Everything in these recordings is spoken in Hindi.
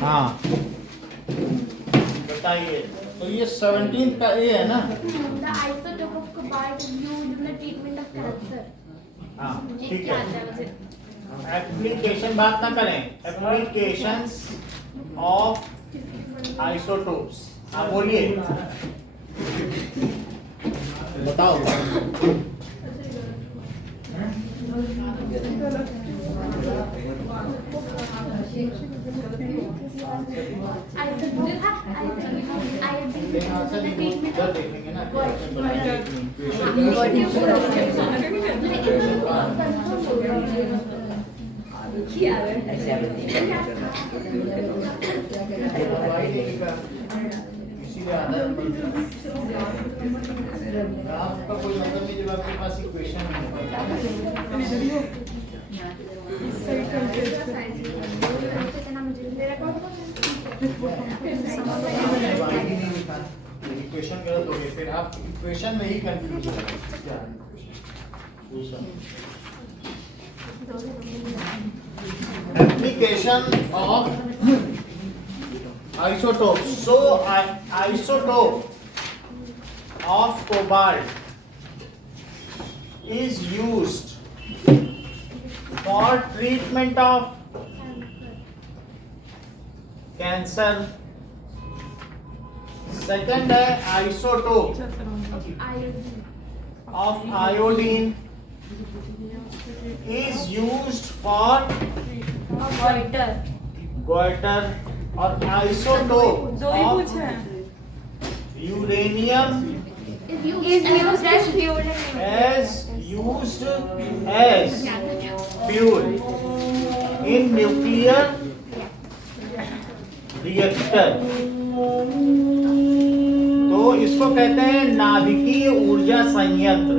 हाँ बताइए, तो ये 17 का ए है ना। The isotope of cobalt is used in the treatment of cancer. हाँ ठीक है। एप्लीकेशन बात ना करें, एप्लीकेशंस ऑफ आइसोटोप्स। हाँ बोलिए, बताओ। ग्राफ का कोई मतलब नहीं जब आपके पास इक्वेशन है। इक्वेशन गलत हो गई, फिर आप इक्वेशन में ही कंफ्यूज हो गए। क्या दूसरा application of isotopes. So isotope of cobalt is used for treatment of cancer. Second है isotope of iodine is used for goiter और isotope of uranium is used as fuel. used as fuel in nuclear reactor. तो इसको कहते हैं नाभिकीय ऊर्जा संयंत्र,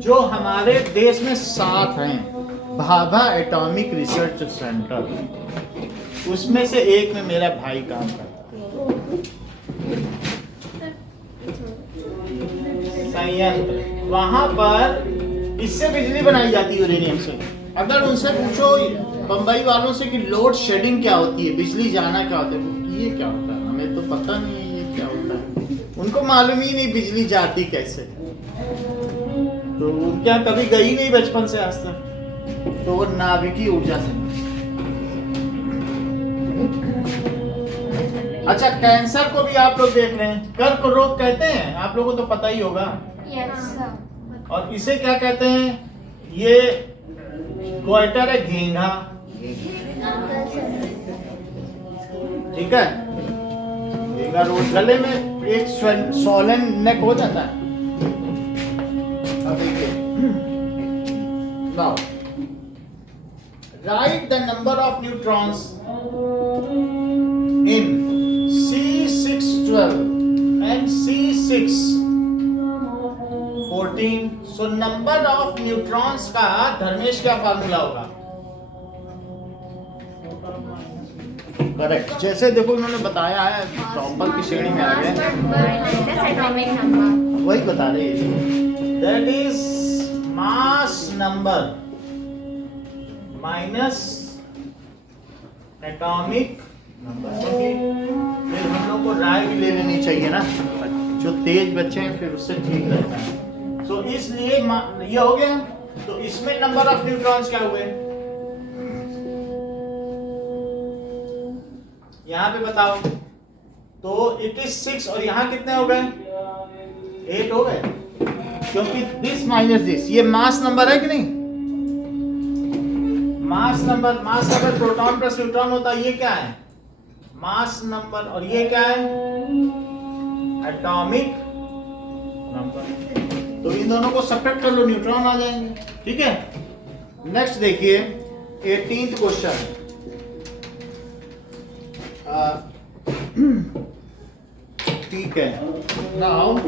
जो हमारे देश में 7 हैं। भाभा एटॉमिक रिसर्च सेंटर, उसमें से एक में मेरा भाई काम करता है। संयंत्र, वहां पर इससे बिजली बनाई जाती है यूरेनियम से। अगर उनसे पूछो बंबई वालों से कि लोड शेडिंग क्या होती है, बिजली जाना क्या होता है, ये क्या होता है, हमें तो पता नहीं है ये क्या होता है। उनको मालूम ही नहीं बिजली जाती कैसे, तो क्या कभी गई नहीं बचपन से आज तक। तो वो नाभिकीय ऊर्जा से। अच्छा, कैंसर को भी आप लोग देख रहे हैं, कर्क रोग कहते हैं, आप लोगों को तो पता ही होगा। Yes, sir. और इसे क्या कहते हैं, ये गोइटर है, घेंघा, ठीक है। घेंघा रोग, गले में एक सोलन नेक हो जाता है। Now, write the number of neutrons in C612 and C614. So number of neutrons का धर्मेश क्या फार्मूला होगा? करेक्ट, जैसे देखो उन्होंने बताया है, टॉपर की श्रेणी में आ गए, वही बता रहे हैं। That is mass number minus atomic number. फिर हम लोग को राय भी ले लेनी चाहिए ना, जो तेज बच्चे हैं फिर उससे ठीक रहता है। तो इसलिए ये हो गया। तो इसमें नंबर ऑफ न्यूट्रॉन्स क्या हुए, यहां पे बताओ। तो इट इज 6 और यहां कितने हो गए, 8 हो गए, क्योंकि दिस माइनस दिस, ये मास नंबर है कि नहीं। Mass number proton plus neutron होता है, ये क्या है, मास नंबर, और ये क्या है, एटॉमिक नंबर। तो इन दोनों को सब्ट्रैक्ट कर लो, न्यूट्रॉन आ जाएंगे, ठीक है। नेक्स्ट देखिए 18th क्वेश्चन। ठीक है, now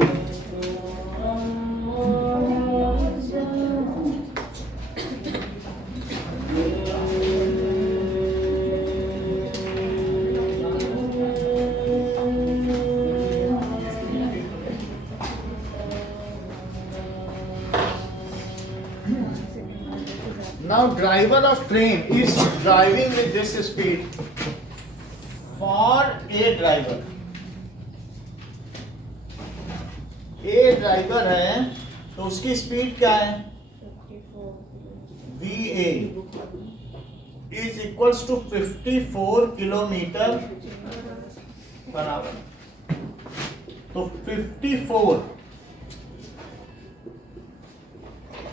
Now driver of train is driving with this speed for A driver, A driver है तो उसकी स्पीड क्या है? VA is equals to 54 kilometre per hour. तो 54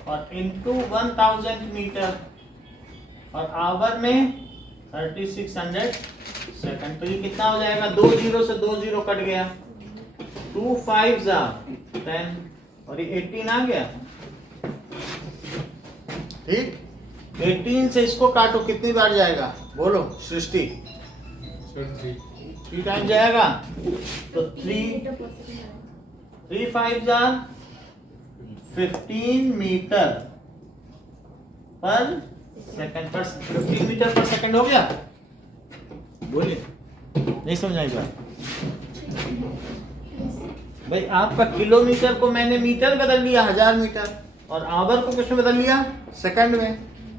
और इंटू 1000 मीटर और आवर में 3600 सेकंड। तो ये कितना हो जाएगा? 2 जीरो से 2 जीरो कट गया, 2 5 10 और ये 18 आ गया। ठीक, 18 से इसको काटो, कितनी बार जाएगा बोलो सृष्टि? 3 टाइम जाएगा। तो 3 5 15 मीटर पर सेकंड, पर 15 मीटर पर सेकंड हो गया। बोलिए, नहीं समझाई बात भाई? आपका किलोमीटर को मैंने मीटर बदल लिया, 1000 मीटर, और आवर को किस में बदल लिया? सेकंड में।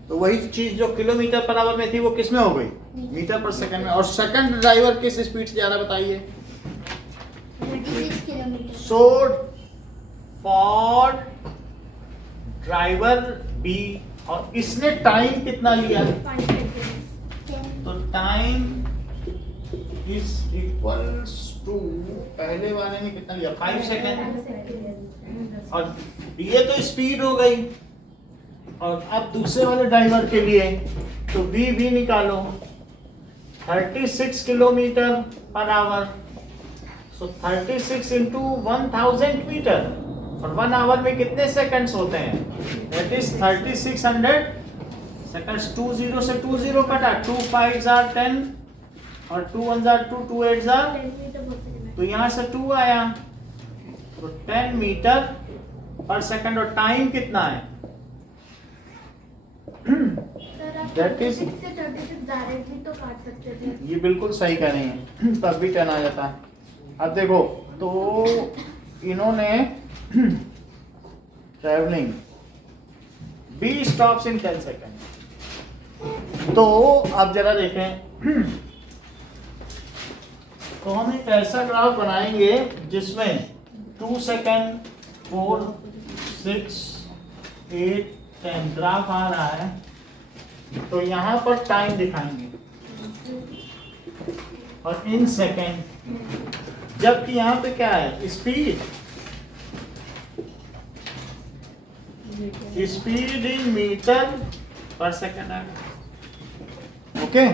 तो वही चीज जो किलोमीटर पर आवर में थी वो किस में हो गई? मीटर पर सेकंड में। और सेकंड ड्राइवर किस स्पीड से जा रहा बताइए? 36 kilometre. So for driver B, और इसने टाइम कितना लिया? 5 seconds। तो टाइम इज इक्वल्स टू, पहले वाले ने कितना लिया? 5 सेकंड। और ये तो स्पीड हो गई। और अब दूसरे वाले ड्राइवर के लिए तो भी निकालो, 36 kilometre per our. So 36 into 1000 metre, और 1 आवर में कितने सेकंड्स होते हैं? That is 3600 seconds. 2 जीरो से 2 जीरो कटा, 2 5 10 और 2 1 2, 2 8 तो यहाँ से 2 आया, तो 10 मीटर पर सेकंड। और टाइम कितना है? सर आप That is- 36 से 36 डायरेक्टली तो काट सकते थे। ये बिल्कुल सही कह रही हैं, तब भी 10 आ जाता है। अब देखो, तो इन्होंने travelling B stops in 10 second. तो अब जरा देखें, तो हम एक ऐसा ग्राफ बनाएंगे जिसमें 2 सेकंड, 4 6 8 10 ग्राफ आ रहा है। तो यहाँ पर टाइम दिखाएंगे और इन सेकंड, जबकि यहाँ पे क्या है? स्पीड, स्पीड इन मीटर पर सेकंड है। ओके,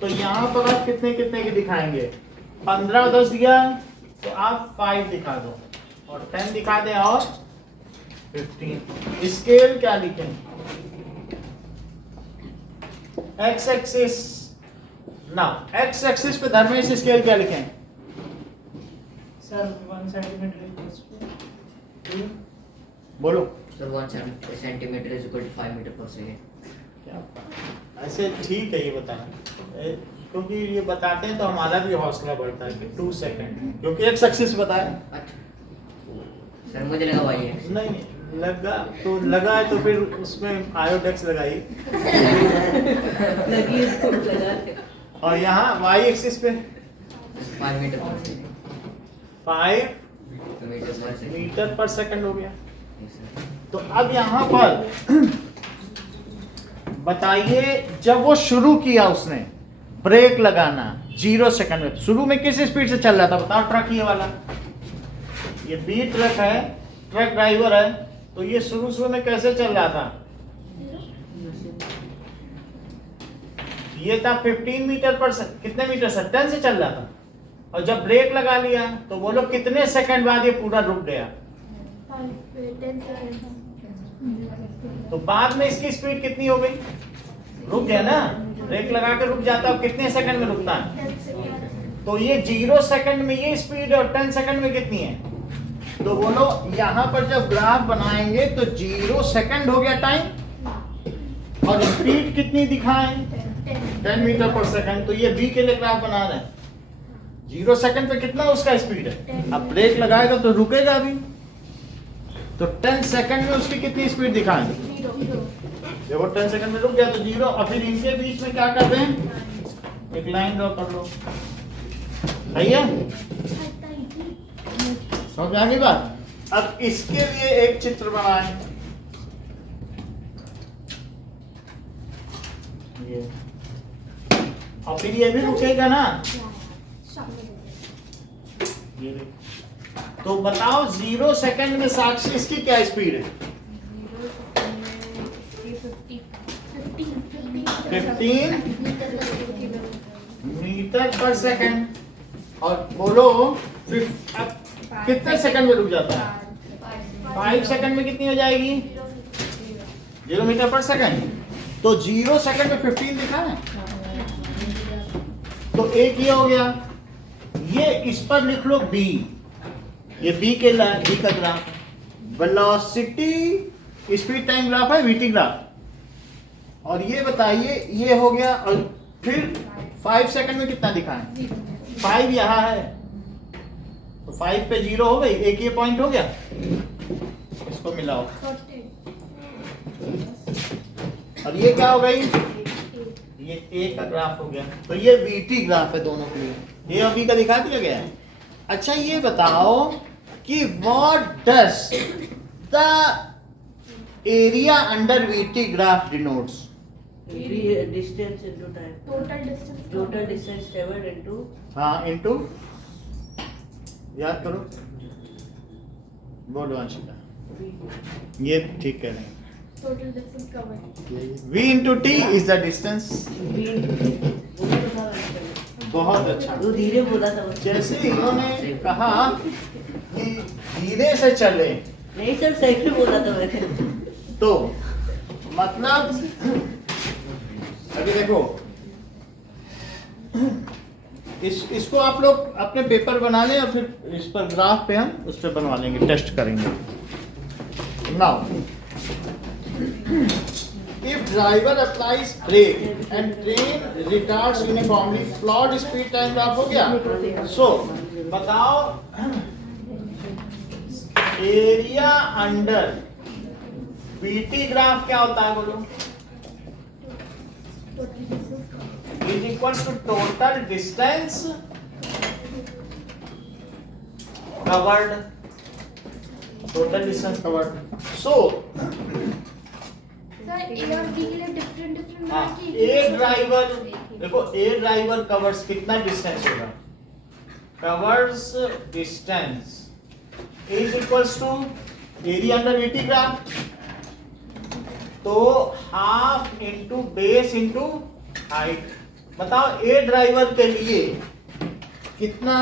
तो यहाँ पर आप कितने कितने के दिखाएंगे? 15 10 दिया तो आप 5 दिखा दो, और 10 दिखा दें और 15। स्केल क्या लिखें? X axis. ना, एक्स एक्सिस पे धर्मेश स्केल क्या लिखें? सर 1 सेंटीमीटर बोलो। Sir 1 centimetre is equal to 5 metre per second. क्या ऐसे ठीक है ये बताना, क्योंकि ये बताते हैं तो हमारा भी हौसला बढ़ता है कि 2 सेकंड, क्योंकि एक्स एक्सिस बताया। अच्छा सर, मुझे लगा वही है। नहीं लगा तो लगा है, तो फिर उसमें आयोडेक्स लगाई। लगी इसको लगा के। और यहाँ वाई एक्सिस पे 5 metre per second. 5 metre per second. Metre पर सेकंड हो गया। Yes sir. तो अब यहाँ पर बताइए, जब वो शुरू किया उसने ब्रेक लगाना 0 सेकंड में, शुरू में किस स्पीड से चल रहा था बताओ? ट्रक ये वाला, ये बी ट्रक है, ट्रक ड्राइवर है, तो ये शुरू में कैसे चल रहा था? ये था 15 मीटर पर कितने मीटर से? 10 से चल रहा था। और जब ब्रेक लगा लिया तो बोलो कितने सेकंड बाद ये पूरा रुक गया? 10 seconds। तो बाद में इसकी स्पीड कितनी हो गई? रुक गया ना, ब्रेक लगा के रुक जाता है, अब कितने सेकंड में रुकता है? 10 seconds। तो ये 0 सेकंड में ये स्पीड और 10 सेकंड में कितनी है? तो बोलो यहाँ पर जब ग्राफ बनाएंगे तो 0 सेकंड हो गया टाइम, और स्पीड कितनी दिखाएं? 10 मीटर पर सेकंड। तो ये बी के लिए ग्राफ बना रहे हैं, 0 सेकंड पे कितना उसका स्पीड है? अब ब्रेक लगाएगा तो रुकेगा अभी, तो 10 सेकंड में उसकी कितनी स्पीड दिखाएं? 0। देखो 10 सेकंड में रुक गया तो 0, और फिर इनके बीच में क्या कर रहे हैं? एक लाइन ड्रॉ कर लो, सही है? समझ में आ गई बात? अब इसके लिए एक चित्र बनाएं, ये, और फिर ये भी रुकेगा ना, ये देखो। तो बताओ 0 सेकंड में साक्षी इसकी क्या स्पीड है? 15 मीटर पर सेकंड। और बोलो अब कितने सेकंड में रुक जाता है? 5 सेकंड में कितनी हो जाएगी? 0 मीटर पर सेकंड। तो 0 सेकंड में 15 दिखा है, तो एक ये हो गया। ये इस पर लिख लो b, ये b का graph, velocity speed time graph है, vt ग्राफ। और ये बताइए ये हो गया, और फिर 5 सेकंड में कितना दिखा है? 5 यहाँ है, तो 5 पे 0 हो गई, एक ये पॉइंट हो गया, इसको मिलाओ। और ये क्या हो गई? ये a का ग्राफ हो गया। तो ये vt ग्राफ है दोनों के लिए, ये और b का दिखा दिया गया है। अच्छा ये बताओ कि what does the area under vt graph denotes? Distance into time. Total distance traveled into. हाँ, इनटू, याद करो, बोलो अंशिका, ये ठीक कह रहे हैं। Total distance covered. v into t is the distance। बहुत अच्छा। वो धीरे बोला था वो। जैसे इन्होंने कहा कि धीरे से चले, नहीं सर सही से बोला था मैंने। तो मतलब अभी देखो, इसको आप लोग अपने पेपर बना लें और फिर इस पर ग्राफ पे हम उस पर बनवा लेंगे, टेस्ट करेंगे। Now if driver applies brake and train retards uniformly, plot speed time graph हो गया। so बताओ एरिया अंडर vt ग्राफ क्या होता है, बोलो? is equal to total distance covered, total distance covered। so sir A और बी के लिए डिफरेंट हाँ, ए ड्राइवर, देखो ए ड्राइवर कवर्स कितना डिस्टेंस होगा? Covers distance is equals to area under VT graph, तो half into base into height. बताओ ए ड्राइवर के लिए कितना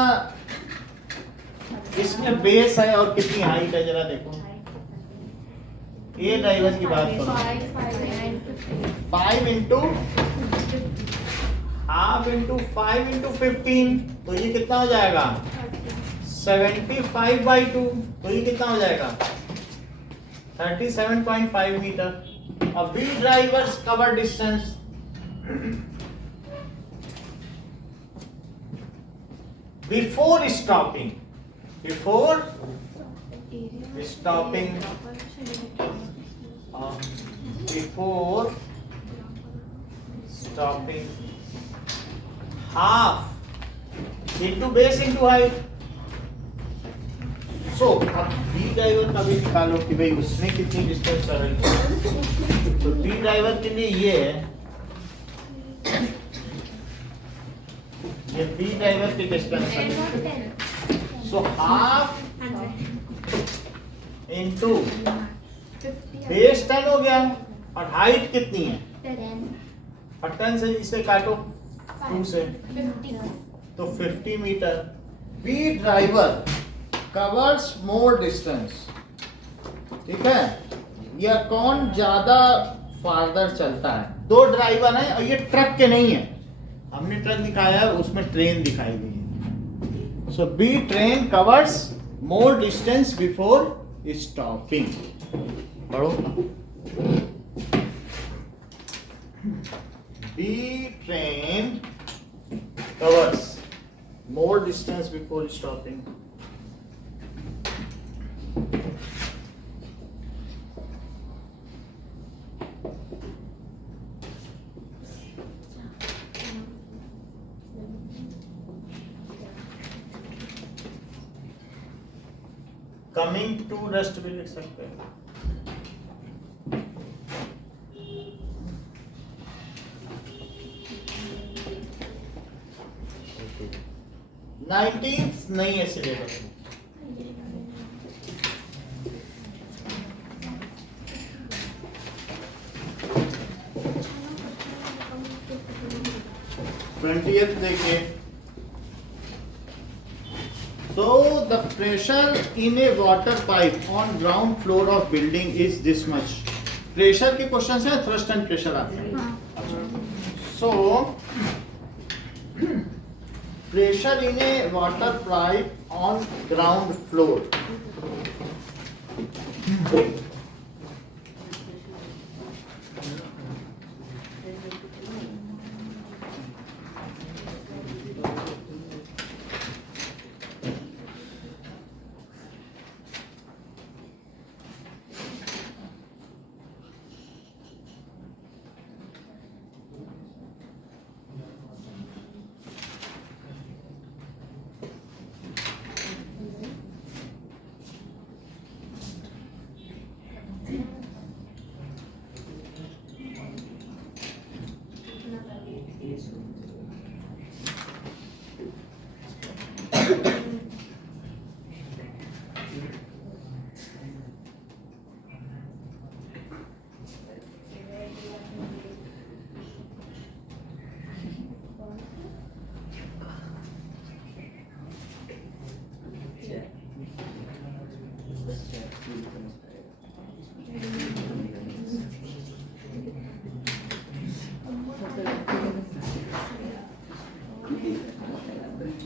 इसमें बेस है और कितनी हाइट है, जरा देखो। ए ड्राइवर की बात करो, 5 इंटू हाफ इंटू 5 इंटू 15, तो ये कितना हो जाएगा? 75/2, तो ये कितना हो जाएगा? 37.5 मीटर। अब B drivers cover distance before stopping, before stopping, before stopping, half into base into height। so अब बी ड्राइवर का भी निकालो कि भाई उसने कितनी डिस्टेंस कवर की। तो बी ड्राइवर के लिए ये है, ये बी ड्राइवर की डिस्टेंस है। so half इंटू बेस 10 हो गया, और हाइट कितनी है? 10 और 10 से इसे काटो 2 से, 50 तो 50 metre. B driver covers more distance, ठीक है? या कौन ज्यादा फार्दर चलता है? दो ड्राइवर हैं और ये ट्रक के नहीं है, हमने ट्रक दिखाया है, उसमें ट्रेन दिखाई गई है। So B train covers more distance before stopping. पढ़ो, B train covers more distance before stopping. Coming to rest भी लिख सकते हैं। नाइनटीन्थ नहीं है सिलेबस में। ट्वेंटियथ देखिए। So the pressure in a water pipe on ground floor of building is this much. Pressure के क्वेश्चन है, thrust and pressure आते हैं। So pressure in a water pipe on ground floor.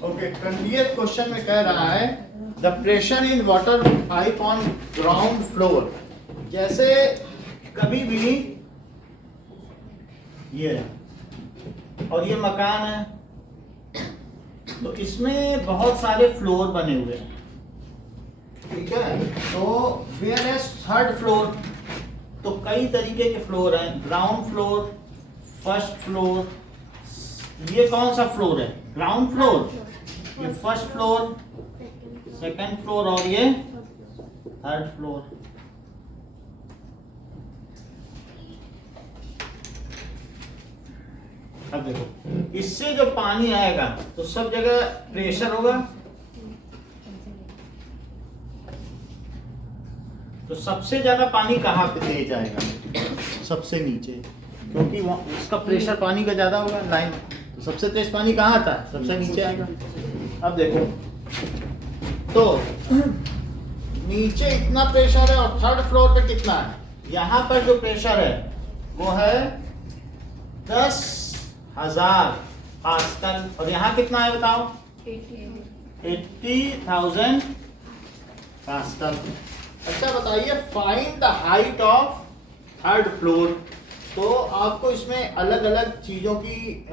Okay, 20th question में कह रहा है the pressure in water pipe on ground floor. जैसे कभी भी ये और ये मकान है, तो इसमें बहुत सारे फ्लोर बने हुए हैं, ठीक है। तो वेयर है थर्ड फ्लोर, तो कई तरीके के फ्लोर हैं, ग्राउंड फ्लोर, फर्स्ट फ्लोर। ये कौन सा फ्लोर है? Ground floor. ये फर्स्ट फ्लोर, सेकंड फ्लोर और ये थर्ड फ्लोर। अब देखो, इससे जो पानी आएगा तो सब जगह प्रेशर होगा, तो सबसे ज्यादा पानी कहाँ पे दे जाएगा? सबसे नीचे, क्योंकि उसका प्रेशर पानी का ज्यादा होगा लाइन, तो सबसे तेज पानी कहाँ आता है? सबसे नीचे आएगा। अब देखो, तो नीचे इतना प्रेशर है और थर्ड फ्लोर पे कितना है? यहाँ पर जो प्रेशर है वो है 10,000 पास्कल, और यहाँ कितना है बताओ? 80,000 पास्कल। अच्छा बताइए, find the height of third floor. तो आपको इसमें अलग अलग चीजों की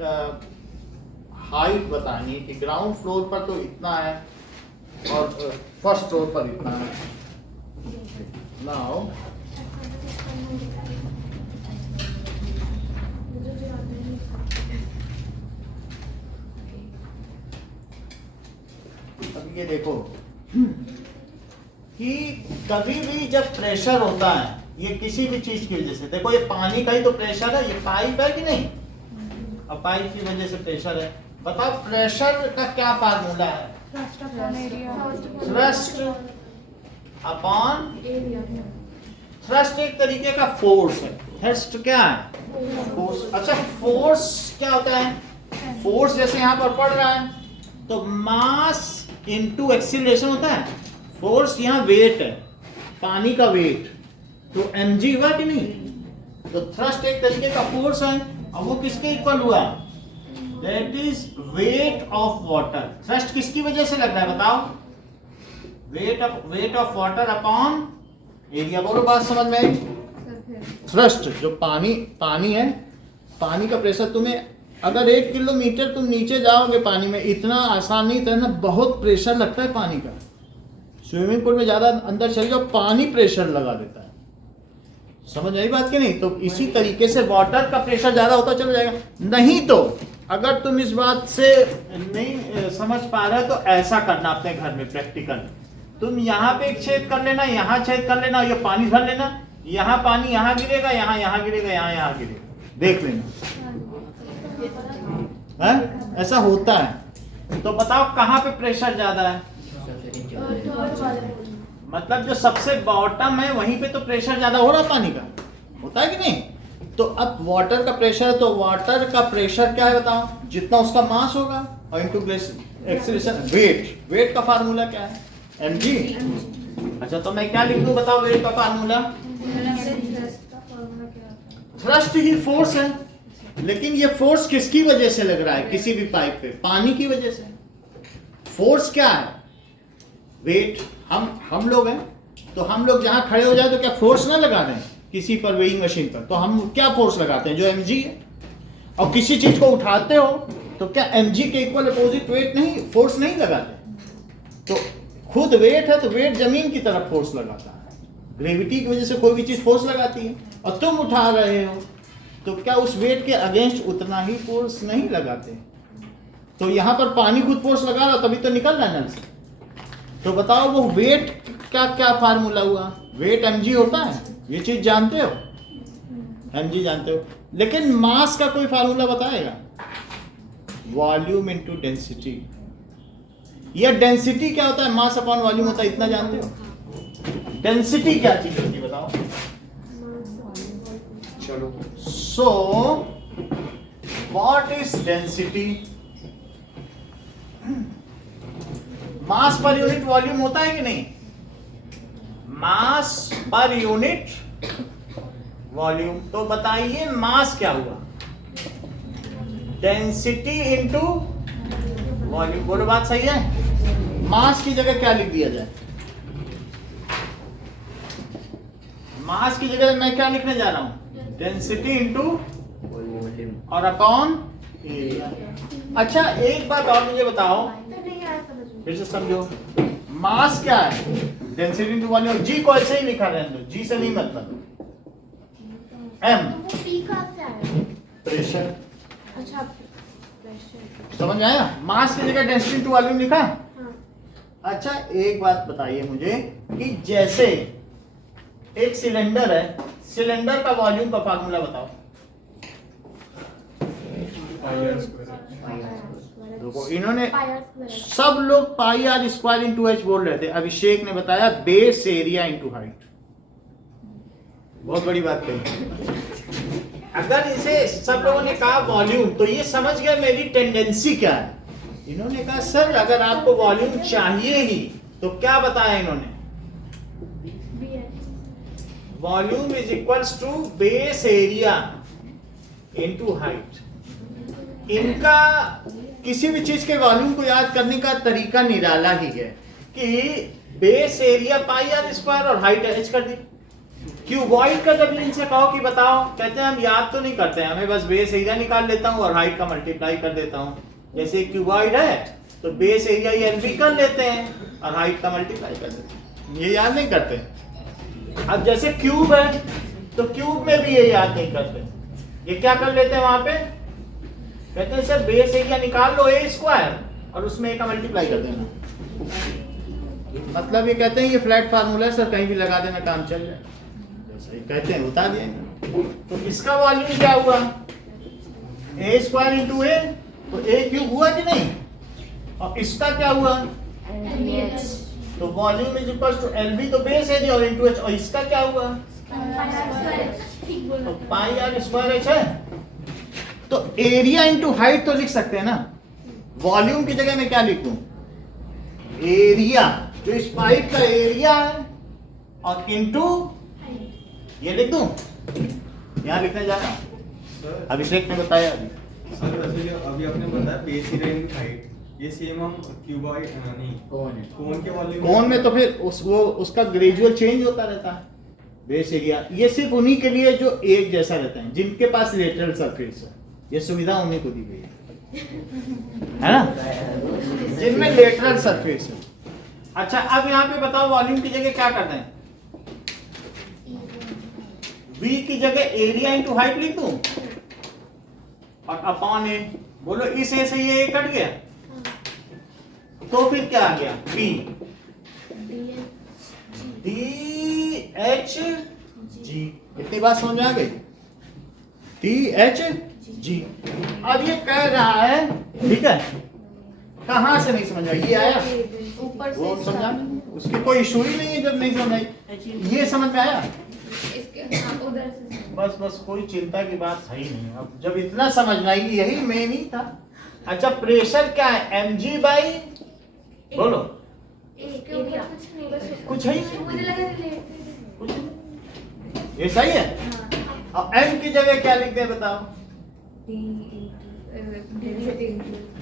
हाइट बतानी है कि ग्राउंड फ्लोर पर तो इतना है और फर्स्ट फ्लोर पर इतना है। नाउ अब ये देखो कि कभी भी जब प्रेशर होता है, ये किसी भी चीज की वजह से, देखो ये पानी का ही तो प्रेशर है, ये पाइप है कि नहीं? अब पाइप की वजह से प्रेशर है। बताओ प्रेशर का क्या फार्मूला है? थ्रस्ट अपॉन थ्रस्ट एक तरीके का फोर्स है। थ्रस्ट क्या है? फोर्स। अच्छा, फोर्स क्या होता है? फोर्स जैसे यहाँ पर पड़ रहा है तो मास इनटू एक्सीलरेशन होता है। फोर्स यहाँ वेट है, पानी का वेट, तो mg हुआ कि नहीं? तो थ्रस्ट एक तरीके का फोर्स है, और वो किसके इक्वल हुआ? That is weight of water. Thrust किसकी वजह से लग रहा है बताओ? Weight of water upon area. बोलो बात समझ में आई? थ्रस्ट जो पानी है, पानी का प्रेशर, तुम्हें अगर 1 किलोमीटर तुम नीचे जाओगे पानी में, इतना आसान नहीं तैरना, बहुत प्रेशर लगता है पानी का। स्विमिंग पूल में ज्यादा अंदर चले जाओ, पानी प्रेशर लगा देता है। समझ आई बात की नहीं? तो इसी तरीके से वाटर का प्रेशर ज्यादा होता चला जाएगा। नहीं तो अगर तुम इस बात से नहीं समझ पा रहे तो ऐसा करना अपने घर में प्रैक्टिकल। तुम यहाँ पे एक छेद कर लेना, यहाँ छेद कर लेना, ये पानी भर लेना, यहाँ पानी यहाँ गिरेगा, यहाँ गिरेगा, यहाँ गिरेगा, देख लेना। है? ऐसा होता है। तो बताओ कहाँ पे प्रेशर ज्यादा है? मतलब जो सबसे बॉटम है वहीं पे तो प्रेशर ज्यादा हो रहा है पानी का, होता है कि नहीं? तो अब वाटर का प्रेशर, तो वाटर का प्रेशर क्या है बताओ? जितना उसका मास होगा और इनटू एक्सीलरेशन, वेट का फार्मूला क्या है? mg। अच्छा तो मैं क्या लिख दूं बताओ वेट का फार्मूला? थ्रस्ट ही फोर्स है, लेकिन ये फोर्स किसकी वजह से लग रहा है किसी भी पाइप पे? पानी की वजह से। फोर्स क्या है? वेट। हम लोग हैं, तो हम लोग जहां खड़े हो जाए तो क्या फोर्स ना लगा रहे हैं किसी पर वेइंग मशीन पर? तो हम क्या फोर्स लगाते हैं? जो mg है। और किसी चीज को उठाते हो तो क्या mg के इक्वल अपोजिट वेट नहीं, फोर्स नहीं लगाते? तो खुद वेट है तो वेट जमीन की तरफ फोर्स लगाता है, ग्रेविटी की वजह से कोई भी चीज फोर्स लगाती है। और तुम उठा रहे हो तो क्या उस वेट के अगेंस्ट उतना ही फोर्स नहीं लगाते? तो यहाँ पर पानी खुद फोर्स लगा रहा तभी तो निकल रहा है नल से। तो बताओ वो वेट का क्या फार्मूला हुआ? वेट mg होता है, ये चीज जानते हो? mg जानते हो, लेकिन मास का कोई फार्मूला बताएगा? Volume into density. ये डेंसिटी क्या होता है? मास अपॉन वॉल्यूम होता है, इतना जानते हो? डेंसिटी क्या चीज होती है बताओ? चलो, so what is density? Mass per unit volume होता है कि नहीं? मास पर यूनिट वॉल्यूम। तो बताइए मास क्या हुआ? Density into volume. बोलो बात सही है? मास की जगह क्या लिख दिया जाए? मास की जगह मैं क्या लिखने जा रहा हूं? डेंसिटी इनटू और अपॉन एरिया। अच्छा एक बात और मुझे बताओ, फिर से समझो, मास क्या है? Density into volume. जी को ऐसे ही लिखा रहने दो, जी से नहीं मतलब। M pressure. अच्छा समझ में आया? मास की जगह डेंसिटी इनटू वॉल्यूम लिखा। अच्छा एक बात बताइए मुझे कि जैसे एक सिलेंडर है, सिलेंडर का वॉल्यूम का फार्मूला बताओ। देखो इन्होंने सब लोग पाई आर स्क्वायर इंटू एच बोल रहे थे, अभिषेक ने बताया बेस एरिया इंटू हाइट। बहुत बड़ी बात कही। अगर इसे सब लोगों ने कहा वॉल्यूम तो ये समझ गया मेरी टेंडेंसी क्या है। इन्होंने कहा सर अगर आपको वॉल्यूम चाहिए ही तो क्या बताया इन्होंने? Volume is equals to base area into height. इनका किसी भी चीज के वॉल्यूम को याद करने का तरीका निराला ही है कि base area pi R square और हाइट एच कर दी। क्यूबॉइड का जब इनसे कहो कि बताओ, कहते हैं हम याद तो नहीं करते हैं, हमें बस बेस एरिया निकाल लेता हूं और हाइट का मल्टीप्लाई कर देता हूं। जैसे क्यूबॉइड है तो बेस एरिया एलबी कर लेते हैं और हाइट का मल्टीप्लाई कर देते हैं, ये याद नहीं करते। अब जैसे क्यूब है तो क्यूब में भी ये याद नहीं करते, ये क्या कर लेते हैं वहां पे, कहते हैं सर बेस एरिया निकाल लो ए स्क्वायर और उसमें ए का मल्टीप्लाई कर देना। मतलब ये कहते हैं ये फ्लैट फार्मूला है सर, कहीं भी लगा देना काम चल जाए, जैसा ही कहते हैं बता देंगे। तो इसका वॉल्यूम क्या हुआ? ए स्क्वायर इंटू ए, तो ए क्यूब हुआ कि नहीं? और इसका क्या हुआ? तो volume is equal to LB, तो बेस एरिया और इंटू एच, और इसका क्या हुआ? तो पाई आर स्क्वायर एच है। तो एरिया इंटू हाइट तो लिख सकते हैं ना, वॉल्यूम की जगह में क्या लिख दूं? एरिया, जो इस पाइप का एरिया है, और इंटू ये लिख दूं, यहां लिखने जा रहा हूं, अभिषेक ने बताया अभी। सर वैसे जो अभी आपने बताया बेस एरिया इनटू हाइट, ये सेम हम क्यूबॉइड नहीं कोन के वॉल्यूम, कोन में तो फिर उसका ग्रेजुअल चेंज होता रहता है। बेस एरिया ये सिर्फ उन्हीं के लिए जो एक जैसा रहता है, जिनके पास लेटरल सरफेस है, ये सुविधा उन्हीं को दी गई है ना, जिनमें लेटरल सरफेस है। अच्छा अब यहाँ पे बताओ वॉल्यूम की जगह क्या करना है? V की जगह एरिया इंटू हाइट लिख दूं और अपॉन ए, बोलो इस ए से ये कट गया तो फिर क्या आ गया? B THG। कितनी बात समझ में आ गई? THG। अब ये कह रहा है, ठीक है, कहाँ से नहीं समझ आई? ये आया ऊपर वो से समझा, उसकी कोई इशू ही नहीं है जब नहीं समझ आई। ये समझ में आया? इसके हाँ, उधर से बस कोई चिंता की बात है ही नहीं। अब जब इतना समझ में आई, यही मेन ही था। अच्छा, प्रेशर क्या है? mg बाई, बोलो, इसके ऊपर कुछ नहीं, बस कुछ है ही नहीं, मुझे लगा रिलेटेड कुछ नहीं। ये सही है। हाँ अब m की जगह क्या लिखते हैं बताओ?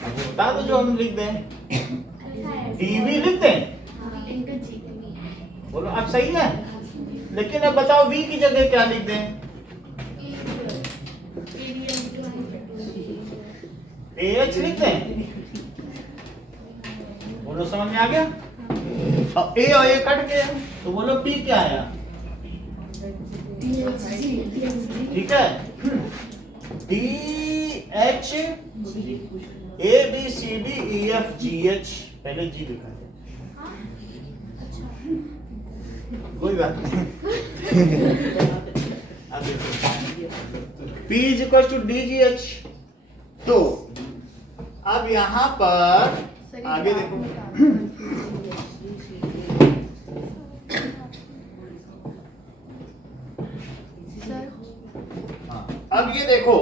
अब बता दो जो हम लिख दें। dv लिखते हैं, इनका जी बोलो अब सही है। लेकिन अब बताओ v की जगह क्या लिख दें? ah लिखते हैं, बोलो समझ में आ गया? अब a और a कट गया तो बोलो p क्या आया? ठीक है, DH ABCDEFGH, पहले G लिखा है, कोई बात नहीं। अब देखो P is equal to DGH। तो अब यहाँ पर आगे देखो, अब ये देखो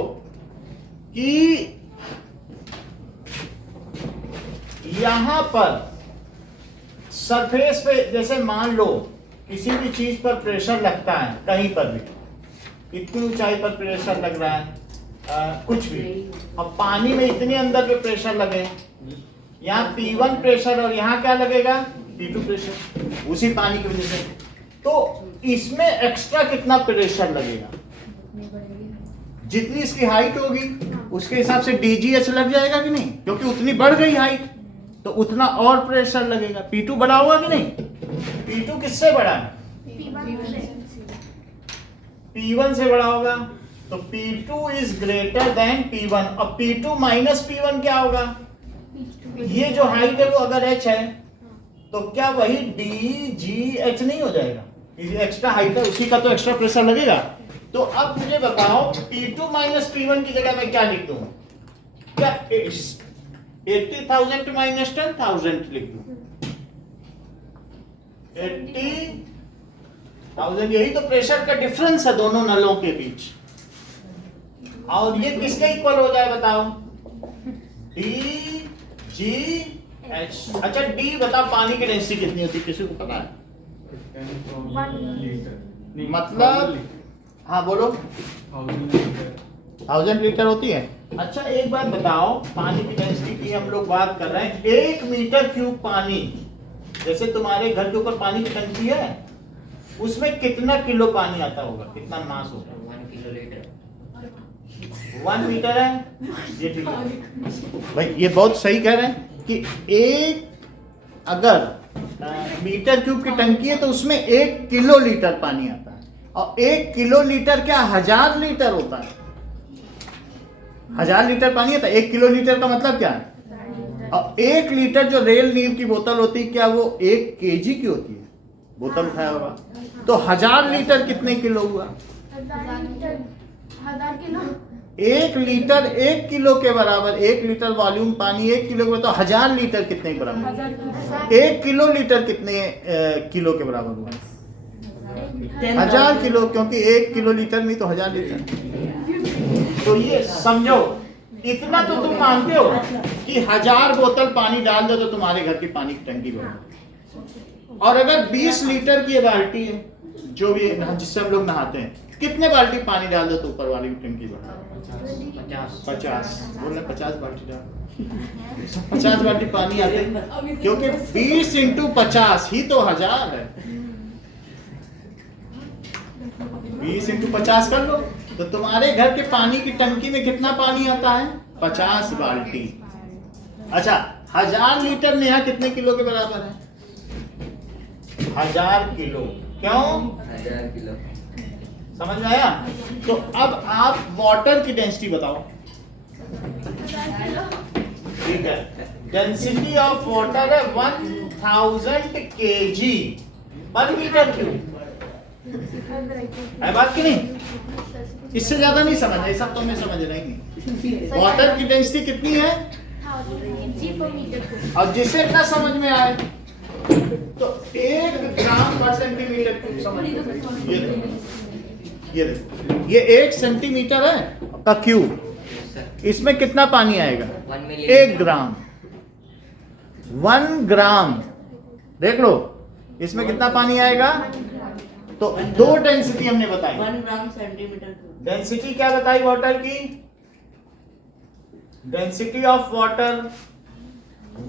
कि यहां पर सरफेस पे जैसे मान लो किसी भी चीज पर प्रेशर लगता है, कहीं पर भी, कितनी ऊंचाई पर प्रेशर लग रहा है, कुछ भी। अब पानी में इतने अंदर पे प्रेशर लगे, यहाँ P1 प्रेशर और यहाँ क्या लगेगा? P2 प्रेशर, उसी पानी की वजह से। तो इसमें एक्स्ट्रा कितना प्रेशर लगेगा? जितनी इसकी हाइट होगी उसके हिसाब से DGH लग जाएगा कि नहीं? क्योंकि उतनी बढ़ गई हाइट तो उतना और प्रेशर लगेगा। P2 बड़ा होगा कि नहीं? P2 किससे बड़ा है? P1 से बड़ा होगा। तो P2 is greater than P1। अब P2 माइनस P1 क्या होगा? ये जो हाइट है वो अगर h है तो क्या वही DGH नहीं हो जाएगा? ये एक्स्ट्रा हाइट है, उसी का तो एक्स्ट्रा प्रेशर लगेगा। तो अब मुझे बताओ P2 माइनस P1 की जगह मैं क्या लिख दूं? क्या 80,000 माइनस 10,000 लिख दूं? 80,000, यही तो प्रेशर का डिफरेंस है दोनों नलों के बीच। और ये किसके इक्वल हो जाए बताओ? DGH। अच्छा D बताओ, पानी की डेंसिटी कितनी होती है किसी को पता है? मतलब हाँ बोलो, 1000 लीटर होती है। अच्छा एक बात बताओ, पानी की डेंसिटी की हम लोग बात कर रहे हैं, 1 मीटर क्यूब पानी, जैसे तुम्हारे घर के ऊपर पानी की टंकी है, उसमें कितना किलो पानी आता होगा? कितना मास होगा? 1 किलोलीटर। 1 मीटर है ये, ठीक है भाई, ये बहुत सही कह रहे हैं कि एक अगर मीटर क्यूब की टंकी है तो उसमें 1 किलो लीटर पानी आता है। और 1 किलो लीटर क्या 1000 लीटर होता है? 1000 लीटर पानी आता है। 1 किलो लीटर का मतलब क्या है? और 1 लीटर जो रेल नीम की बोतल होती है, क्या वो 1 केजी की होती है? बोतल उठाया होगा तो 1000 लीटर कितने किलो हुआ? 1000 किलो। 1 लीटर 1 किलो के बराबर, 1 लीटर वॉल्यूम पानी 1 किलो के, तो 1000 लीटर कितने के बराबर? 1 किलो लीटर कितने किलो के बराबर हुआ? 1000 किलो, क्योंकि 1 किलो लीटर नहीं तो 1000 लीटर। तो ये समझो, इतना तो तुम मानते हो कि 1000 बोतल पानी डाल दो तो तुम्हारे घर की पानी की टंकी भर। और अगर 20 लीटर की बाल्टी है, जो भी जिससे हम लोग नहाते हैं, कितने बाल्टी पानी डाल दो तो ऊपर वाली टंकी भर? 50। बोलना 50 बाल्टी डाल, 50 बाल्टी पानी आते, क्योंकि 20 इंटू 50 ही तो 1000 है। 20 इंटू 50 कर लो तो तुम्हारे घर के पानी की टंकी में कितना पानी आता है? 50 बाल्टी। अच्छा 1000 लीटर नेहा कितने किलो के बराबर है? 1000 किलो। क्यों? 1000 किलो। समझ में आया? तो अब आप वाटर की डेंसिटी बताओ। ठीक है, डेंसिटी ऑफ वाटर है 1000 kg पर मीटर क्यूब। है बात की नहीं? इससे ज्यादा नहीं समझ है, सब तो मैं समझ रही नहीं। वाटर की डेंसिटी कितनी है? जी पर मीटर क्यूब। और जिसे इतना समझ में आए तो 1 ग्राम पर सेंटीमीटर क्यूब समझ लो। ये देखो, ये देखो, ये 1 सेंटीमीटर है का क्यूब, इसमें कितना पानी आएगा? 1 ग्राम। 1 ग्राम देख लो, इसमें कितना पानी आएगा? तो 2 डेंसिटी हमने बताई। 1 ग्राम सेंटीमीटर क्यूब। डेंसिटी क्या बताई वाटर की? डेंसिटी ऑफ वाटर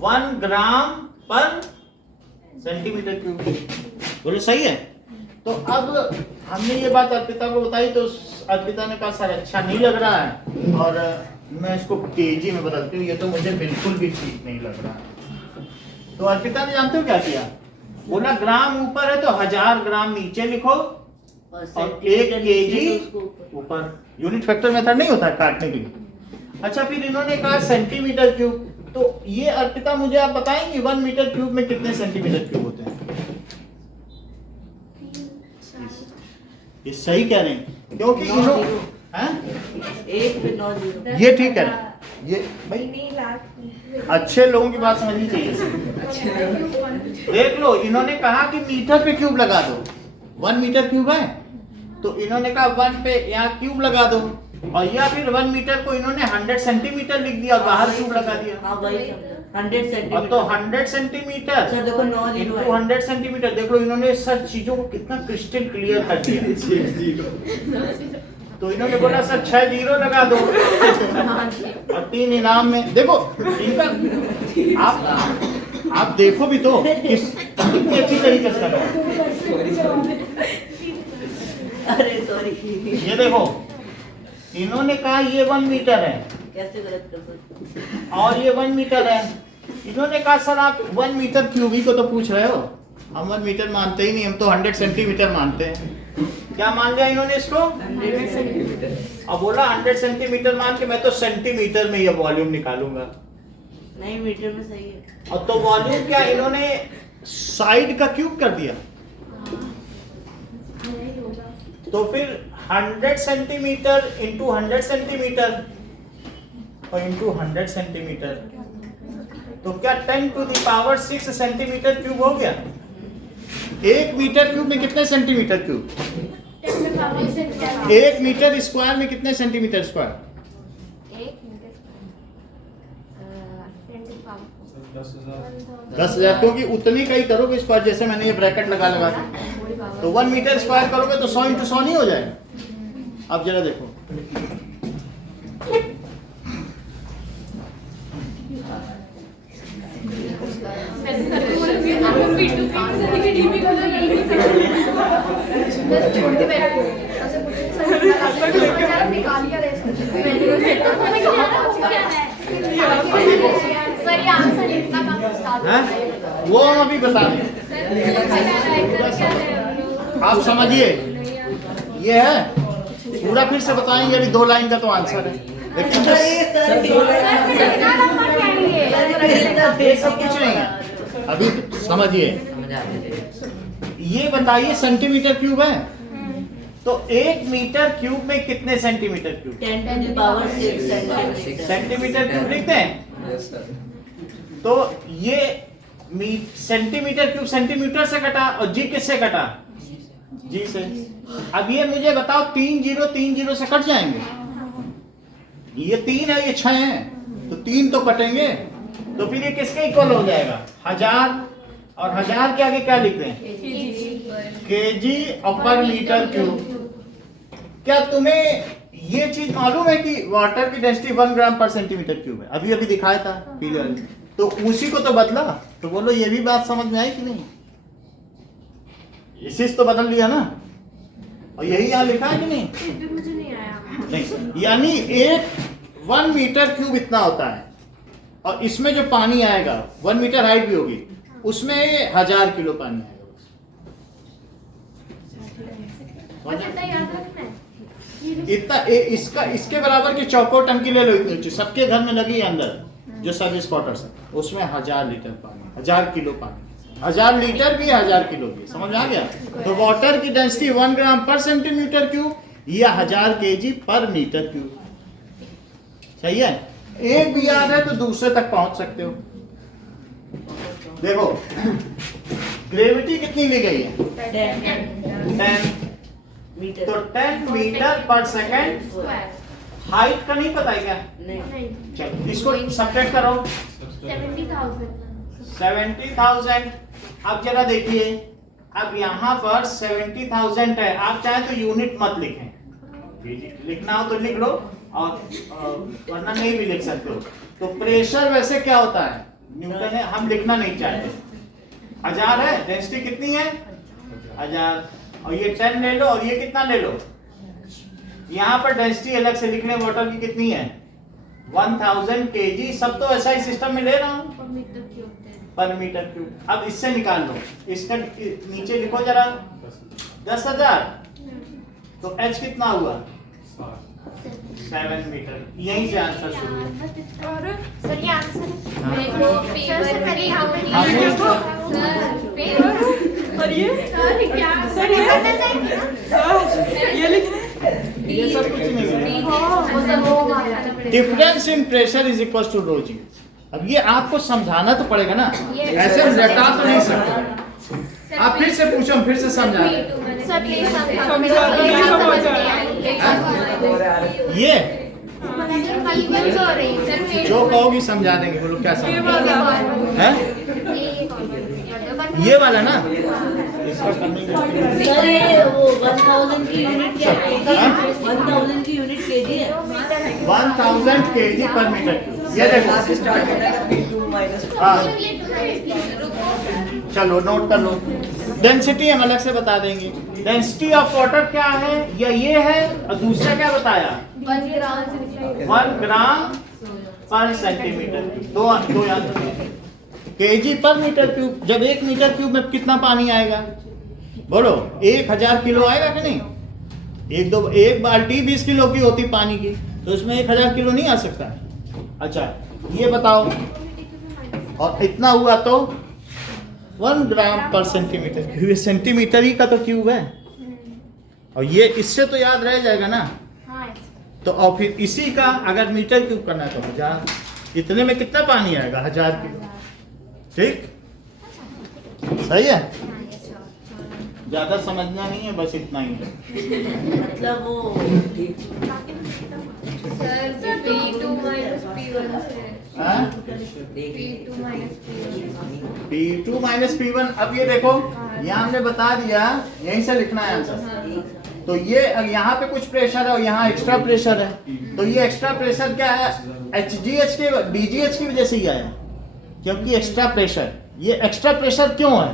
1 ग्राम पर सेंटीमीटर क्यूब। बोलो सही है? तो अब हमने ये बात अर्पिता को बताई तो अर्पिता ने कहा सर अच्छा नहीं लग रहा है और मैं इसको केजी में बदलती हूँ, ये तो मुझे बिल्कुल भी ठीक नहीं लग रहा है। तो अर्पिता ने जानते हो क्या किया? बोला ग्राम ऊपर है तो 1000 ग्राम नीचे लिखो और 1 केजी ऊपर। यूनिट फैक्टर मेथड नहीं होता काटने के लिए। अच्छा फिर इन्होंने कहा सेंटीमीटर क्यूब, तो ये अर्पिता मुझे आप बताएंगे 1 मीटर क्यूब में कितने सेंटीमीटर क्यूब होते हैं? ये सही कह रहे हैं क्योंकि इन्होंने हैं? 1 फिर 9 0। ये ठीक है, ये भाई अच्छे लोगों की बात समझनी चाहिए। देख लो, इन्होंने कहा कि मीटर पे क्यूब लगा दो। 1 मीटर क्यूब है तो इन्होंने कहा 1 पे यहाँ क्यूब लगा दो, और या फिर 1 मीटर को इन्होंने 100 सेंटीमीटर लिख दिया और बाहर क्यूब लगा दिया। हाँ वही समझा, 100 अब सेंटीमीटर। तो 100 सेंटीमीटर सर देखो 9 0 इंटू है। 100 सेंटीमीटर। देख लो इन्होंने सब चीजों को कितना क्रिस्टल क्लियर कर दिया। तो इन्होंने बोला सर 6 0 लगा दो और 3 इनाम में। देखो इनका आप देखो भी तो कितनी अच्छी तरीके से करो। अरे सॉरी, ये देखो इन्होंने कहा ये 1 मीटर है कैसे गलत कर सकते? और ये 1 मीटर है। इन्होंने कहा सर आप 1 मीटर क्यूब ही को तो पूछ रहे हो, हम 1 मीटर मानते ही नहीं, हम तो 100 सेंटीमीटर मानते हैं। क्या मान लिया इन्होंने इसको? 100 सेंटीमीटर। अब बोला 100 सेंटीमीटर मान के मैं तो सेंटीमीटर में ये वॉल्यूम निकालूंगा। नहीं मीटर में सही है। और तो वॉल्यूम क्या इन्होंने साइड का क्यूब कर दिया। तो फिर 100 सेंटीमीटर इंटू 100 सेंटीमीटर और इंटू 100 सेंटीमीटर, तो क्या 10 to the power 6 centimetre cube हो गया। 1 मीटर क्यूब में कितने सेंटीमीटर क्यूब? 1 मीटर स्क्वायर में कितने सेंटीमीटर स्क्वायर? 10,000। क्योंकि उतनी का ही करोगे स्क्वायर, जैसे मैंने ये ब्रैकेट लगा के तो 1 मीटर स्क्वायर करोगे तो 100 इंटू 100 नहीं हो जाएगा। अब जरा देखो वो हम अभी बता दें। आप समझिए, ये है पूरा फिर से बताएंगे। अभी 2 लाइन का तो आंसर है, लेकिन सब कुछ नहीं है। अभी समझिए, ये बताइए सेंटीमीटर क्यूब है तो 1 मीटर क्यूब में कितने centimetre cube? 10 to the power 6 centimetre cube लिखते हैं। तो ये सेंटीमीटर क्यूब सेंटीमीटर से कटा और जी किससे कटा? जी से। अब ये मुझे बताओ 3 0 से कट जाएंगे। ये 3 है, ये 6 है, तो 3 तो कटेंगे। तो फिर ये किसके इक्वल हो जाएगा? 1000। और 1000 के आगे क्या लिखते हैं? केजी पर मीटर क्यूब। क्या तुम्हें ये चीज मालूम है कि वाटर की डेंसिटी 1 ग्राम पर सेंटीमीटर क्यूब है? अभी अभी दिखाया था पीले वाले, तो उसी को तो बदला। तो बोलो ये भी बात समझ में आई कि नहीं? इसी से तो बदल लिया ना, और यही यहाँ लिखा है कि नहीं? मुझे नहीं आया। नहीं, यानी 1 मीटर क्यूब इतना होता है, और इसमें जो पानी आएगा 1 मीटर हाइट भी होगी, उसमें 1000 किलो पानी आएगा। इतना इसका इसके बराबर की चौकोर टंकी ले लो, इतनी सबके घर में लगी है अंदर जो सर्विस क्वार्टर्स है, उसमें 1000 लीटर पानी, 1000 किलो पानी। 1000 लीटर भी 1000 किलो भी, समझ में आ गया? तो वाटर की डेंसिटी 1 ग्राम पर सेंटीमीटर क्यूब या 1000 केजी पर मीटर क्यूब। सही है? एक भी याद है तो दूसरे तक पहुंच सकते हो। देखो ग्रेविटी कितनी ली गई है? 10 मीटर तो 10 metre per second. Square height का नहीं पता है क्या? नहीं नहीं चलो इसको सब्ट्रैक्ट करो। 70,000 70,000। अब जरा देखिए, अब यहाँ पर 70,000 है, आप चाहे तो यूनिट मत लिखें, लिखना हो तो लिख लो और वरना नहीं भी लिख सकते हो। तो प्रेशर वैसे क्या होता है न्यूटन है, हम लिखना नहीं चाहते। 1000 है, डेंसिटी कितनी है? 1000, और ये 10 ले लो और ये कितना ले लो, यहाँ पर डेंसिटी अलग से लिख लें। वाटर की कितनी है? 1000 केजी। सब तो ऐसा ही सिस्टम में ले रहा हूँ, पर मीटर क्यूब पर मीटर क्यूब। अब इससे निकाल लो, इसका नीचे लिखो जरा 10,000, तो H कितना हुआ? 7 मीटर। यहीं से आंसर शुरू है। और सर ये आंसर हाँ। देखो सर पहले यहाँ पर हाँ, और ये सर क्या सर ये पता चाहिए ना ये लिख ये सब कुछ नहीं मिलेगा। वो सब वो हमारा difference in pressure is equal to rho g. अब ये आपको समझाना तो पड़ेगा ना, ऐसे रटा तो नहीं सकते। आप फिर से पूछो, हम फिर से समझा दें। सर प्लीज ये समझ हो रही है जो कहोगी समझा देंगे। बोलो क्या समझ है? ये वाला ना, इसका करने की सर ये वो 1000 की यूनिट क्या है? हाँ? 1000 की यूनिट केजी है। 1000 केजी पर मीटर क्यूब। ये देखो स्टार्ट करना है P2 माइनस हाँ, चलो नोट कर लो। डेंसिटी हम अलग से बता देंगे। डेंसिटी ऑफ वाटर क्या है, या ये है, और दूसरा क्या बताया? 1 ग्राम पर सेंटीमीटर क्यूब। दो याद रखिए, केजी पर मीटर क्यूब। जब 1 मीटर क्यूब में कितना पानी आएगा? बोलो 1000 किलो आएगा कि नहीं? एक बाल्टी 20 किलो की होती पानी की, तो उसमें 1000 किलो नहीं आ सकता। अच्छा ये बताओ, और इतना हुआ तो 1 ग्राम पर सेंटीमीटर क्यूब। सेंटीमीटर ही का तो क्यूब है, और ये इससे तो याद रह जाएगा ना। तो और फिर इसी का अगर मीटर क्यूब करना है तो 1000। इतने में कितना पानी आएगा? 1000 किलो। ठीक, सही है? ज्यादा समझना नहीं है, बस इतना ही है। मतलब वो सर P2 minus P1 से हाँ? P2 minus P1 P2 minus P1। अब ये देखो, यहाँ हमने बता दिया, यहीं से लिखना है आंसर। तो ये यहाँ पे कुछ प्रेशर है और यहाँ एक्स्ट्रा प्रेशर है। तो ये एक्स्ट्रा प्रेशर क्या है? HGH के DGH की वजह से ही आया, क्योंकि एक्स्ट्रा प्रेशर। ये एक्स्ट्रा प्रेशर क्यों है?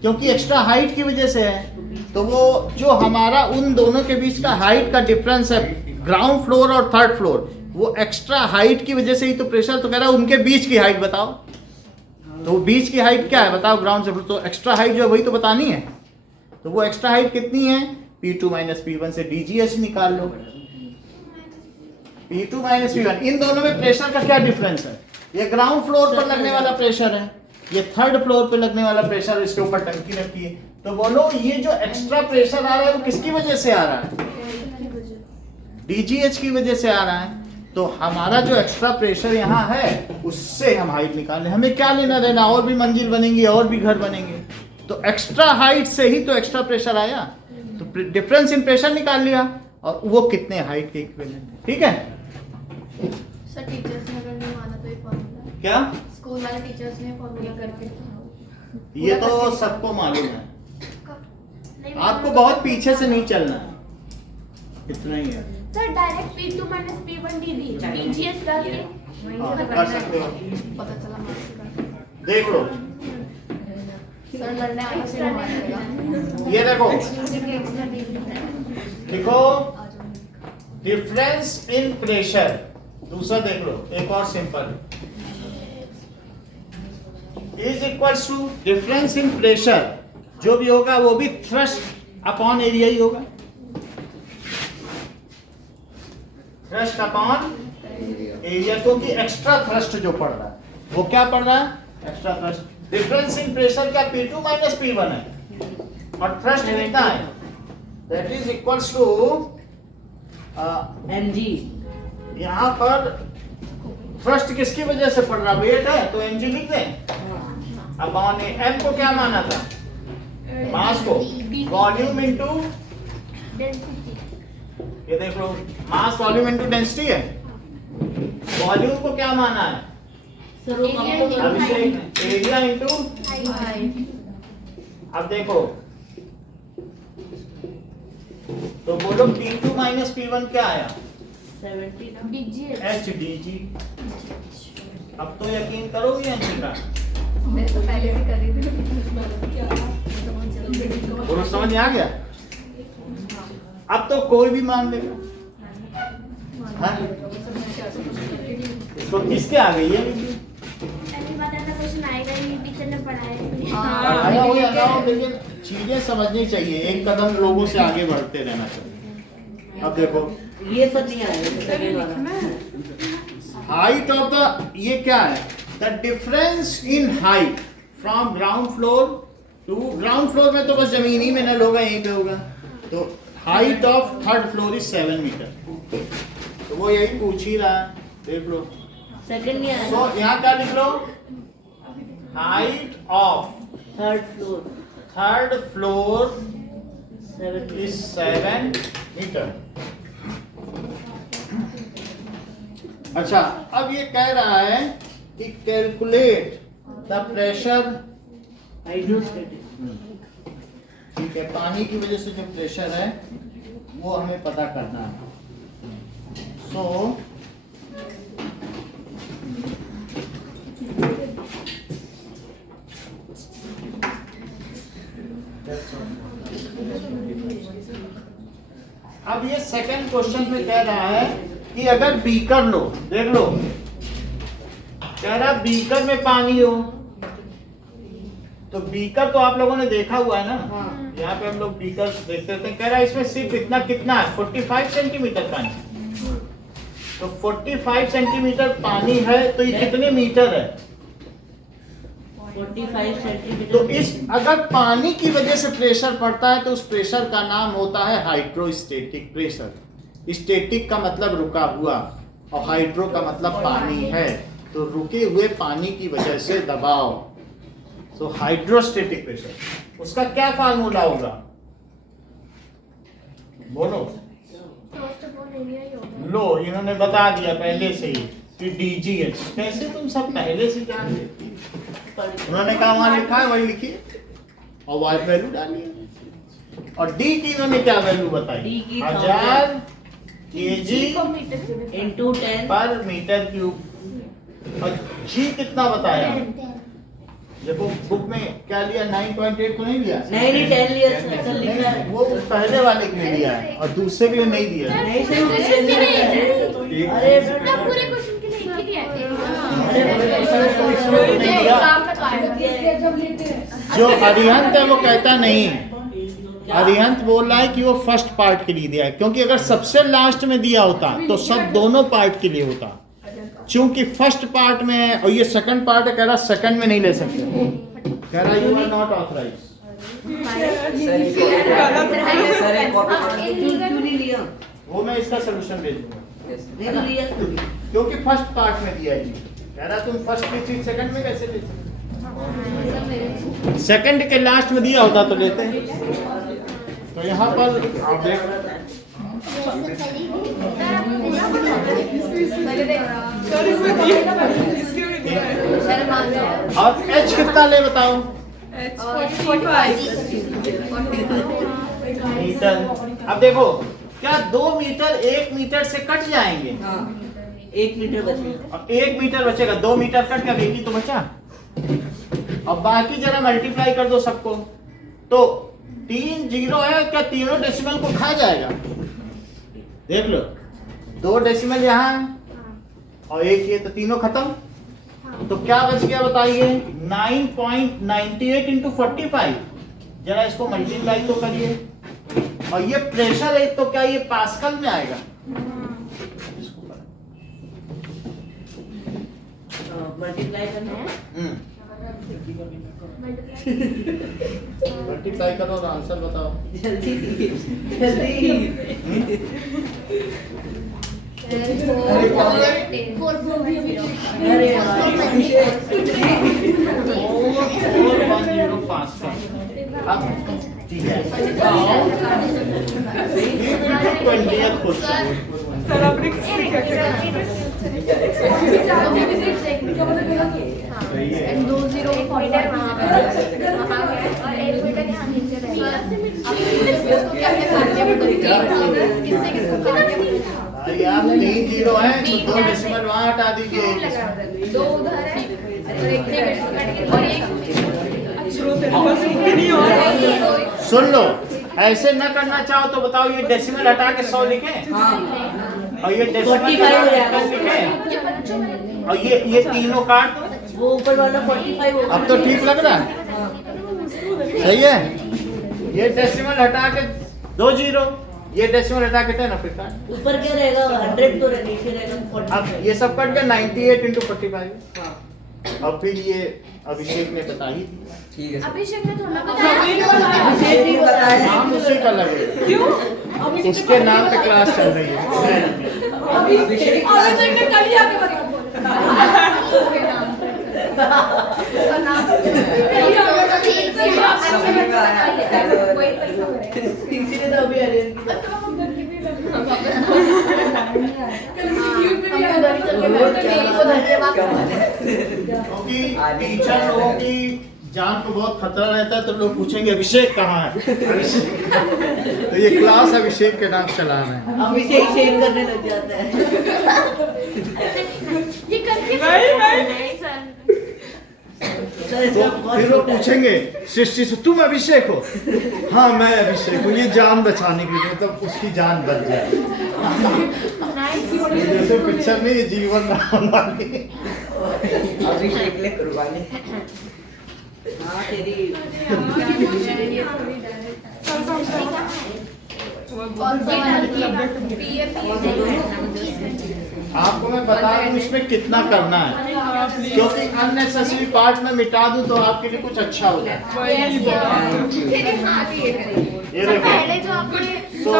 क्योंकि एक्स्ट्रा हाइट की वजह से है। तो वो जो हमारा उन दोनों के बीच का हाइट का डिफरेंस है, ग्राउंड फ्लोर और थर्ड फ्लोर, वो एक्स्ट्रा हाइट की वजह से ही तो प्रेशर। तो कह रहा है उनके बीच की हाइट बताओ, तो वो बीच की हाइट क्या है बताओ? ग्राउंड से तो एक्स्ट्रा हाइट जो है वही तो बतानी है। तो वो एक्स्ट्रा हाइट कितनी है? P2 माइनस P1 से DGH निकाल लो। P2 माइनस P1, इन दोनों में प्रेशर का क्या डिफरेंस है? ये ग्राउंड फ्लोर पर लगने वाला प्रेशर है, ये थर्ड फ्लोर पे लगने वाला प्रेशर। इसके ऊपर टंकी रखी है। तो बोलो ये जो एक्स्ट्रा प्रेशर आ रहा है वो किसकी वजह से आ रहा है? DGH की वजह से आ रहा है। तो हमारा जो एक्स्ट्रा प्रेशर यहाँ है उससे हम हाइट निकाल लें। हमें क्या लेना देना? और भी मंजिल बनेंगी और भी घर बनेंगे। तो एक्स्ट्रा हाइट से ही तो एक्स्ट्रा प्रेशर आया, तो डिफरेंस इन प्रेशर निकाल लिया, और वो कितने हाइट के इक्विवेलेंट है। ठीक है? सर टीचर्स ने अगर नहीं माना तो ये फॉर्मूला क्या स्कूल वाले टीचर्स ने फॉर्मूला करके ये तो सबको मालूम है, नहीं आपको बहुत पीछे से नहीं चलना है, इतना ही है। Sir direct P2 minus P1 DGH डाल के हाँ, कर सकते हो। पता चला मार्क्स का। देख लो, सर लड़ने आने से नहीं मानेगा। ये देखो, एक्स्ट्रा देखो डिफरेंस इन प्रेशर। दूसरा देख लो, एक और simple, is equals to difference in pressure. जो भी होगा वो भी थ्रस्ट अपॉन एरिया ही होगा। थ्रस्ट अपॉन एरिया, क्योंकि एक्स्ट्रा थ्रस्ट जो पड़ रहा है वो क्या पड़ रहा है? Extra thrust. Difference in pressure क्या P2 माइनस P1 है और थ्रस्ट कितना है, that is equals to mg। यहाँ पर थ्रस्ट किसकी वजह से पड़ रहा, वेट है तो mg लिख दें। अब हमने m को क्या माना था, मास को, वॉल्यूम इनटू, ये देख लो मास वॉल्यूम इनटू डेंसिटी है, वॉल्यूम को क्या माना है सर वो अभिषेक ने, एरिया इनटू, अब देखो तो बोलो P2 माइनस P1 क्या आया, 70 एच डी जी। अब तो यकीन करोगे आंसर का, मैं तो पहले भी कर रही थी। बोलो समझ में आ गया। अब तो कोई भी मान लेगा, हाँ? तो किसके आ गई है पढ़ाया हो या ना हो, लेकिन चीजें समझनी चाहिए, एक कदम लोगों से आगे बढ़ते रहना चाहिए। अब देखो ये सब नहीं आएगा। हाइट ऑफ द, ये क्या है, the difference in height from ground floor to, ground floor में तो बस जमीन ही में नल होगा, यहीं पे होगा, तो height of third floor is 7 metre. तो वो यही पूछ ही रहा है, देख लो। सेकंड नहीं आएगा। तो यहाँ क्या लिख लो, height of third floor 7 is 7 metre. अच्छा, अब ये कह रहा है कि कैलकुलेट द प्रेशर, हाइड्रोस्टेटिक। ठीक है, पानी की वजह से जो प्रेशर है वो हमें पता करना है। सो अब ये सेकंड क्वेश्चन में कह रहा है कि अगर बीकर लो, देख लो, कह रहा बीकर में पानी हो, तो बीकर तो आप लोगों ने देखा हुआ है ना, हाँ। यहाँ पे हम लोग बीकर देखते थे, कह रहा है इसमें सिर्फ इतना कितना है, 45 सेंटीमीटर पानी। तो 45 सेंटीमीटर पानी है तो ये कितने मीटर है, 45 सेंटीमीटर। तो इस, अगर पानी की वजह से प्रेशर पड़ता है तो उस प्रेशर का नाम होता है हाइड्रोस्टेटिक प्रेशर। स्टेटिक का मतलब रुका हुआ और हाइड्रो का मतलब पानी है, तो रुके हुए पानी की वजह से दबाव, तो हाइड्रोस्टेटिक प्रेशर। उसका क्या फार्मूला होगा, बोलो। लो, इन्होंने बता दिया पहले से ही कि DGH। कैसे तुम सब पहले से जान लेती, उन्होंने कहा वहां लिखा है वही लिखिए और वाई वैल्यू डालिए। और डी की इन्होंने क्या वैल्यू बताई, D की 1000 kg into 10 पर मीटर क्यूब। और जी कितना बताया, देखो बुक में क्या लिया, 9.8 को नहीं लिया, नहीं 10 लिया सर, लिखा है। वो पहले वाले के लिए लिया है और दूसरे के लिए नहीं दिया है। नहीं सर, दूसरे में लिखा है। अरे बेटा, पूरे क्वेश्चन के लिए एक ही दिया जो अरिहंत है वो कहता नहीं है, अरिहंत बोल रहा है कि वो फर्स्ट पार्ट के लिए दिया है, क्योंकि अगर सबसे लास्ट में दिया होता तो सब दोनों पार्ट के लिए होता, क्योंकि फर्स्ट पार्ट में है और ये सेकंड पार्ट है, कह रहा सेकंड में नहीं ले सकते, कह रहा यू आर नॉट ऑथराइज्ड। क्यों नहीं लिया? वो मैं इसका सलूशन दे दूंगा, नहीं लिया। क्योंकि फर्स्ट पार्ट में दिया है जी, कह रहा तुम फर्स्ट की चीज सेकंड में कैसे ले सकते, सेकंड के लास्ट में दिया होता तो लेते हैं। तो यहाँ पर आप देख, अब H कितना ले बताओ, मीटर। अब देखो क्या 2 मीटर 1 मीटर से कट जाएंगे, हाँ, 1 मीटर बचेगा। अब 1 मीटर बचेगा, 2 मीटर कट गया, एक ही तो बचा। अब बाकी जरा मल्टीप्लाई कर दो सबको, तो 3 जीरो है, क्या तीनों डेसिमल को खा जाएगा, देख लो 2 डेसिमल यहाँ और एक ये, तो तीनों खत्म। तो क्या बच गया बताइए, 9.98 इंटू 45। जरा इसको मल्टीप्लाई तो करिए, और ये प्रेशर है तो क्या ये पास्कल में आएगा, मल्टीप्लाई करना है। मल्टीप्लाई करो और आंसर बताओ। जल्दी जल्दी। अरे फोर 105 का। अब ठीक है। सर आपने किससे क्या किया? एंड 2 0 मीटर वहाँ पे वहाँ गया और 1 मीटर यहाँ नीचे रहेगा। अब इसको क्या क्या करना है किससे किसको करना है? अरे आप 3 0 है तो 2 डेसिमल वहाँ हटा दीजिए। 2 उधर है और 1 नेगेटिव कट के और 1 सुन लो, ऐसे न करना चाहो तो बताओ, ये डेसिमल हटा के 100 लिखे और ये डेसिमल 45 हो जाएगा। लिखे और ये तीनों काट दो। वो ऊपर वाला 45 होगा। अब तो ठीक लग रहा है, सही है। ये डेसिमल हटा के 2 0, ये डेसिमल हटा के 10 फिर काट। ऊपर क्या रहेगा? 100 तो नीचे रहेगा 45। अब ये सब कट गया 98 × 45। अब फिर ये अभिषेक ने बता ही दिया। ठीक है सर। अभिषेक ने थोड़ा बताया। अभिषेक नहीं बताया। नाम उसी का लगेगा, क्यों? उसके नाम पे क्लास चल रही है। अभिषेक ने कल ही आके बताया। समझ में आया। इसीलिए तो अभी अरेंज किया। क्योंकि टीचर लोगों की जान को बहुत खतरा रहता है, तो लोग पूछेंगे अभिषेक कहाँ है। अभिषेक तो ये क्लास अभिषेक के नाम चला रहे हैं। अभिषेक शेम करने लग जाता है। ये करके नहीं सर सर तो इसका बहुत फिर वो छोटा है। पूछेंगे सृष्टि से, तुम अभिषेक हो? हाँ मैं अभिषेक हूँ। ये जान बचाने के लिए, मतलब उसकी जान बच जाए। जैसे पिक्चर में ये जीवन राम वाली। अभिषेक ने कुर्बानी। हाँ तेरी आपको मैं बता दूं इसमें कितना करना है, क्योंकि अननेसेसरी पार्ट में मिटा दूं तो आपके लिए कुछ अच्छा हो जाए। ये देखो, पहले जो आपने तो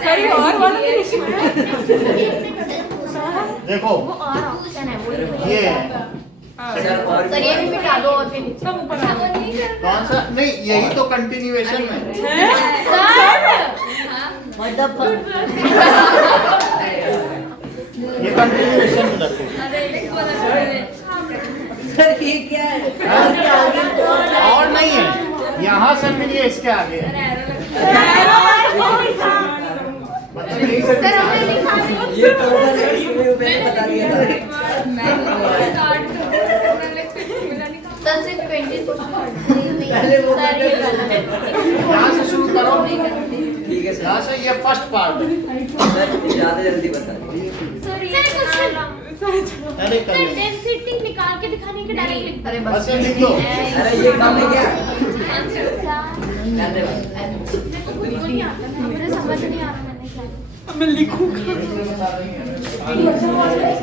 सर और वाला भी देखो वो और ऑप्शन है वो ये है। सर और सर ये भी मिटा दो और फिर सब ऊपर आ गया। कौन सा? नहीं, यही तो कंटिन्यूएशन में। मतलब ये कंटिन्यूएशन में रखो। सर ये क्या है? और नहीं है, यहाँ से मिलिए इसके आगे। मतलब यही से सर हमने लिखा ये तो मैंने बता दिया था। सर सिर्फ 20 पहले वो सर ये गलत है। यहाँ से शुरू करो। ठीक है सर। यहाँ से ये फर्स्ट पार्ट है। सर ज्यादा जल्दी बता दीजिए। सर ये अरे कर ले। डेंसिटी निकाल के दिखाने के डायरेक्ट लिख अरे बस ये लिख दो। अरे ये काम है क्या? धन्यवाद। नहीं आता ना, मुझे समझ नहीं आ रहा मैंने क्या मैं लिखूंगा।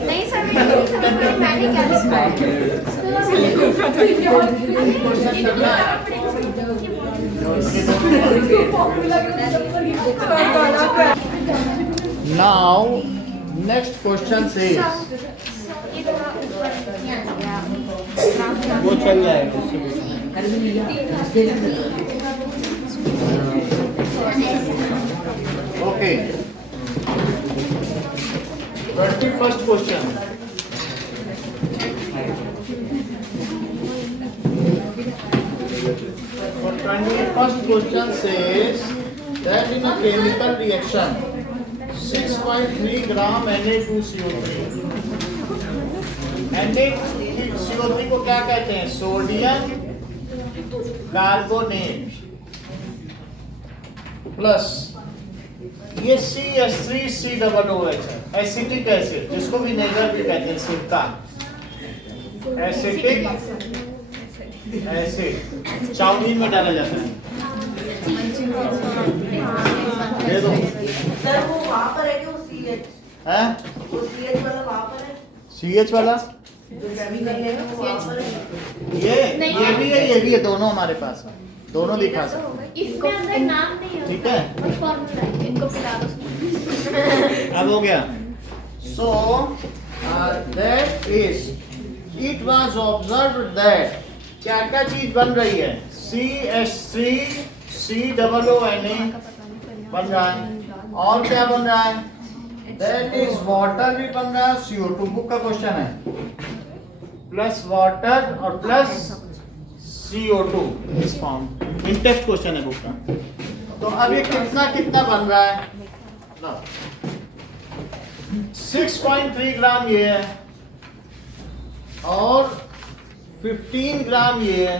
नहीं सर मैंने क्या लिखा है Now, next question says, वो चल जाएगा उससे कुछ नहीं। Okay. 21st question. For 21st question says that in a chemical reaction 6.3 gram Na2CO3 Na2CO3 को क्या कहते हैं? सोडियम कार्बोनेट प्लस ये CH3COOH है, एसिटिक एसिड, जिसको विनेगर भी कहते हैं, सिरका। एसिटिक एसिड चाउमीन में डाला जाता है। दे दो। सर वो वहाँ पर है कि वो CH? है वो CH वाला वहाँ पर है? CH वाला जो केमिकल है वो वहाँ पर है? ये भी है, दोनों हमारे पास है, दोनों दिखा तो सकते होगा। इसके अंदर नाम नहीं होता। ठीक है। बस फॉर्मूला है। इनको पिला दो। अब हो गया। So that is it was observe that क्या क्या चीज बन रही है, CH3 COONA बन रहा है, और क्या बन रहा है, दैट इज वाटर भी बन रहा है, CO2 बुक का क्वेश्चन है, प्लस वाटर और प्लस CO2 इस फॉर्म, इन टेक्स्ट क्वेश्चन है बुक का। तो अब ये कितना कितना बन रहा है, 6.3 ग्राम ये है और 15 ग्राम ये है,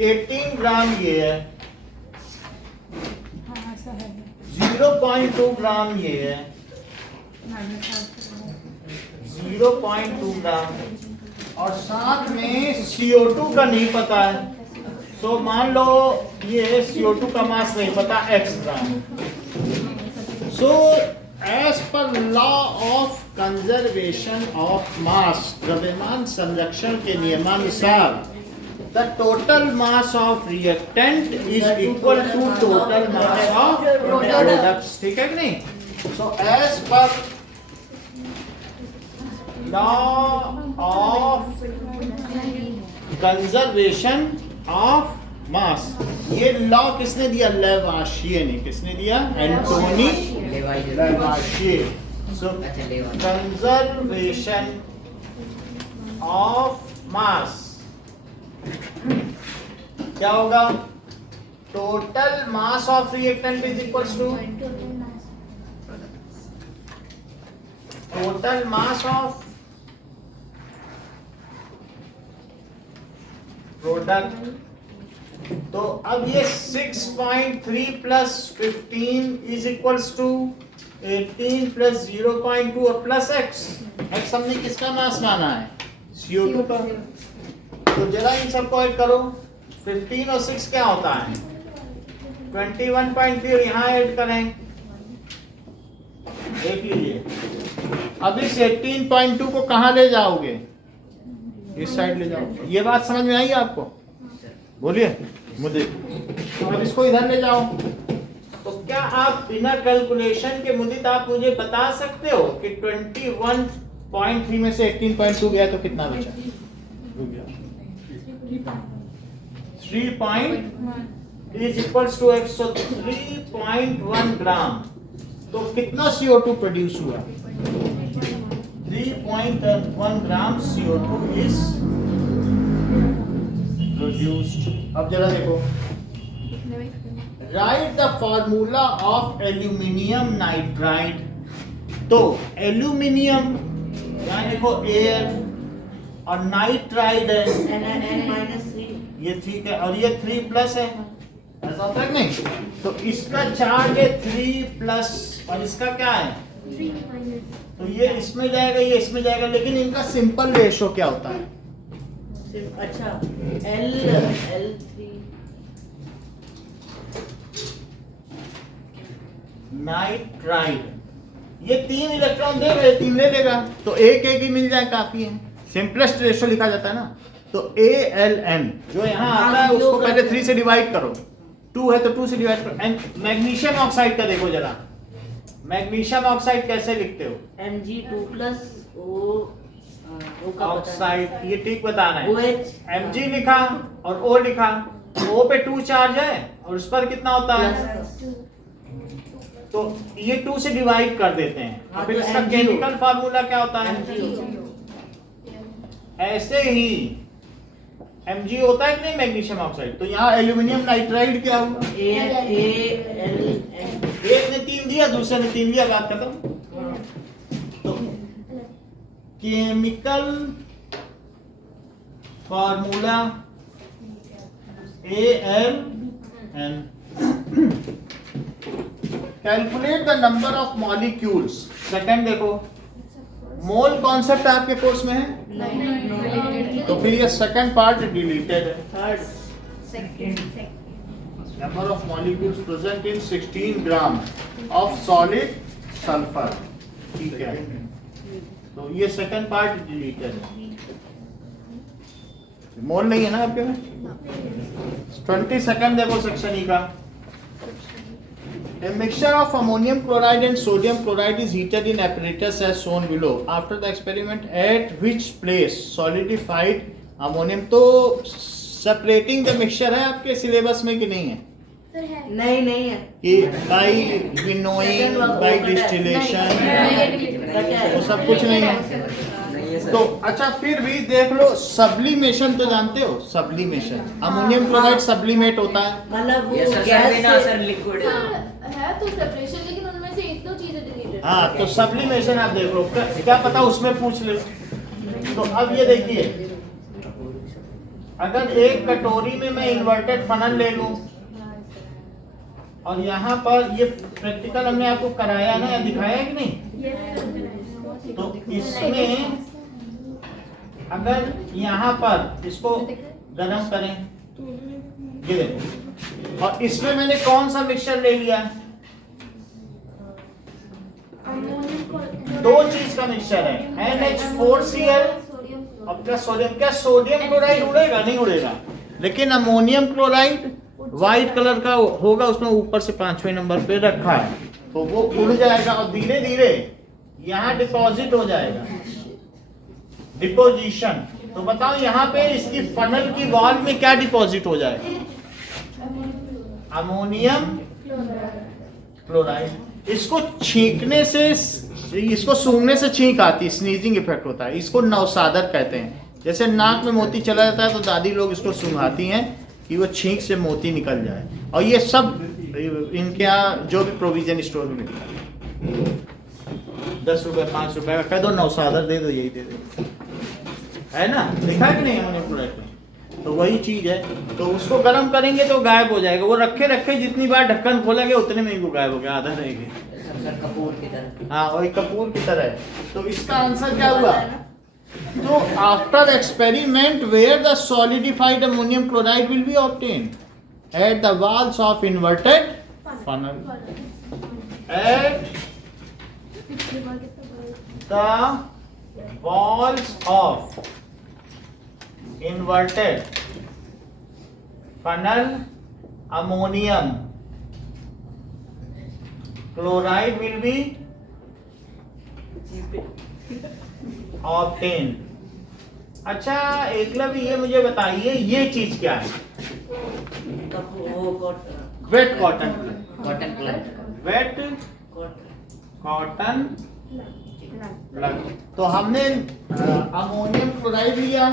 18 ग्राम ये है, 0.2 ग्राम ये है, 0.2 ग्राम, और साथ में CO2 का नहीं पता है। सो मान लो ये CO2 का मास नहीं पता, x gram. So as per law of conservation of mass, द्रव्यमान संरक्षण के नियमानुसार, the total mass of reactant is equal to total mass of products. ठीक है कि नहीं? So as per law of conservation of mass, ये लॉ किसने दिया, लेवाशिये ने। किसने दिया, Antoine Lavoisier. So conservation of mass क्या होगा, total mass of reactant is equals to total mass of product. तो अब ये 6.3 plus 15 is equals to 18 plus 0.2 और प्लस x हमने किसका मास माना है, CO2 का। तो जरा इन सबको ऐड करो, 15 और 6 क्या होता है, 21.3, और यहाँ ऐड करें, देख लीजिए। अब इस 18.2 को कहाँ ले जाओगे, इस साइड ले जाओ। ये बात समझ में आई आपको, बोलिए मुझे। तो अब इसको इधर ले जाओ। तो क्या आप बिना कैलकुलेशन के मुझे आप मुझे बता सकते हो कि 21.3 में से 18.2 गया तो कितना बचा, 3 is equals to x, so 3.1 gram. तो कितना CO2 प्रोड्यूस हुआ, 3.1 ग्राम CO2 इज प्रोड्यूस्ड। अब जरा देखो, right the formula of aluminium nitride. तो एल्यूमिनियम यहाँ देखो Al और नाइट्राइड है, N-3 ये ठीक है, और ये 3 प्लस है, ऐसा होता है नहीं? तो इसका चार्ज है 3 प्लस और इसका क्या है, तो ये इसमें जाएगा, ये इसमें जाएगा, लेकिन इनका सिंपल रेशो क्या होता है, अच्छा L3 नाइट्राइड, ये 3 इलेक्ट्रॉन दे रहे, 3 ले लेगा, तो एक एक ही मिल जाए काफी है, सिंपलेस्ट रेशो लिखा जाता है ना। तो ALN जो यहाँ आता है उसको पहले 3 से डिवाइड करो, 2 है तो 2 से डिवाइड करो। एंड मैग्नीशियम ऑक्साइड का देखो जरा, मैग्नीशियम ऑक्साइड कैसे लिखते हो, Mg2 O का ऑक्साइड, ये ठीक बताना है। OH Mg लिखा और O लिखा, O पे 2 चार्ज है और उस पर कितना होता है, तो ये 2 से डिवाइड कर देते हैं। हाँ, फिर तो इसका MgO केमिकल फार्मूला क्या होता है, ऐसे ही Mg होता है कि नहीं मैग्नीशियम ऑक्साइड। तो यहाँ एल्यूमिनियम नाइट्राइड क्या हुआ, एक ने 3 दिया, दूसरे ने 3 दिया, बात खत्म। तो chemical formula ALN, calculate the number of molecules. Second देखो, मोल कॉन्सेप्ट आपके कोर्स में है, तो फिर ये सेकंड पार्ट डिलीटेड है। Number of molecules present in 16 gram of solid sulphur. ठीक है, तो ये सेकंड पार्ट डिलीटेड है। मोल नहीं है ना आपके में? 20 सेकंड देखो सेक्शन ई का। A mixture of ammonium chloride and sodium chloride is heated in apparatus as shown below. After the experiment, at which place solidified ammonium? तो separating the mixture है आपके सिलेबस में कि नहीं है? सर है। नहीं है कि by winnowing, by distillation, वो सब कुछ नहीं है। नहीं है तो सर। अच्छा, फिर भी देख लो, सब्लिमेशन तो जानते हो? सब्लिमेशन, अमोनियम क्लोराइड सब्लिमेट होता है। मतलब वो ये सर गैस बिना से सर लिक्विड है तो सेपरेशन, लेकिन उनमें से एक दो चीजें डिलीटेड। हाँ, तो सब्लिमेशन आप देख लो, क्या पता उसमें पूछ ले। तो अब ये देखिए, अगर एक कटोरी में मैं इन्वर्टेड फनल ले लूं और यहाँ पर ये प्रैक्टिकल हमने आपको कराया ना या दिखाया कि नहीं? तो इसमें अगर यहाँ पर इसको गर्म करें, ये देखो, और इसमें मैंने कौन सा मिक्सचर ले लिया? दो चीज का मिक्सचर है, NH4Cl और प्लस सोडियम। क्या सोडियम क्लोराइड उड़ेगा? नहीं उड़ेगा। लेकिन अमोनियम क्लोराइड व्हाइट कलर का होगा, उसमें ऊपर से 5वें नंबर पे रखा है, तो वो उड़ जाएगा और धीरे धीरे यहाँ डिपॉजिट हो जाएगा, डिपोजिशन। तो बताओ यहाँ पे इसकी फनल की वॉल में क्या डिपॉजिट हो जाएगा? Ammonium chloride. इसको छींकने से, इसको सूंघने से छींक आती है, स्नीजिंग इफेक्ट होता है। इसको नौसादर कहते हैं। जैसे नाक में मोती चला जाता है तो दादी लोग इसको सूंघाती हैं कि वो छींक से मोती निकल जाए। और ये सब इनके यहाँ जो भी प्रोविजन स्टोर में मिलता है, 10 रुपए 5 रुपए का कह दो, नौसादर दे दो, यही दे दो, है ना? देखा कि नहीं अमोनियम क्लोराइड में? तो वही चीज है। तो उसको गर्म करेंगे तो गायब हो जाएगा। वो रखे रखे जितनी बार ढक्कन खोलेंगे उतने में ही वो गायब हो गया, आधा रह गया। सर कपूर की तरह। हाँ, वही कपूर की तरह है। तो इसका आंसर क्या हुआ? तो after experiment where the solidified ammonium chloride will be obtained at the walls of inverted funnel, at the walls of inverted funnel ammonium chloride will be obtained। अच्छा एकलव्य, ये मुझे बताइए, ये चीज क्या है? Wet cotton plug. Wet cotton plug. तो हमने अमोनियम क्लोराइड लिया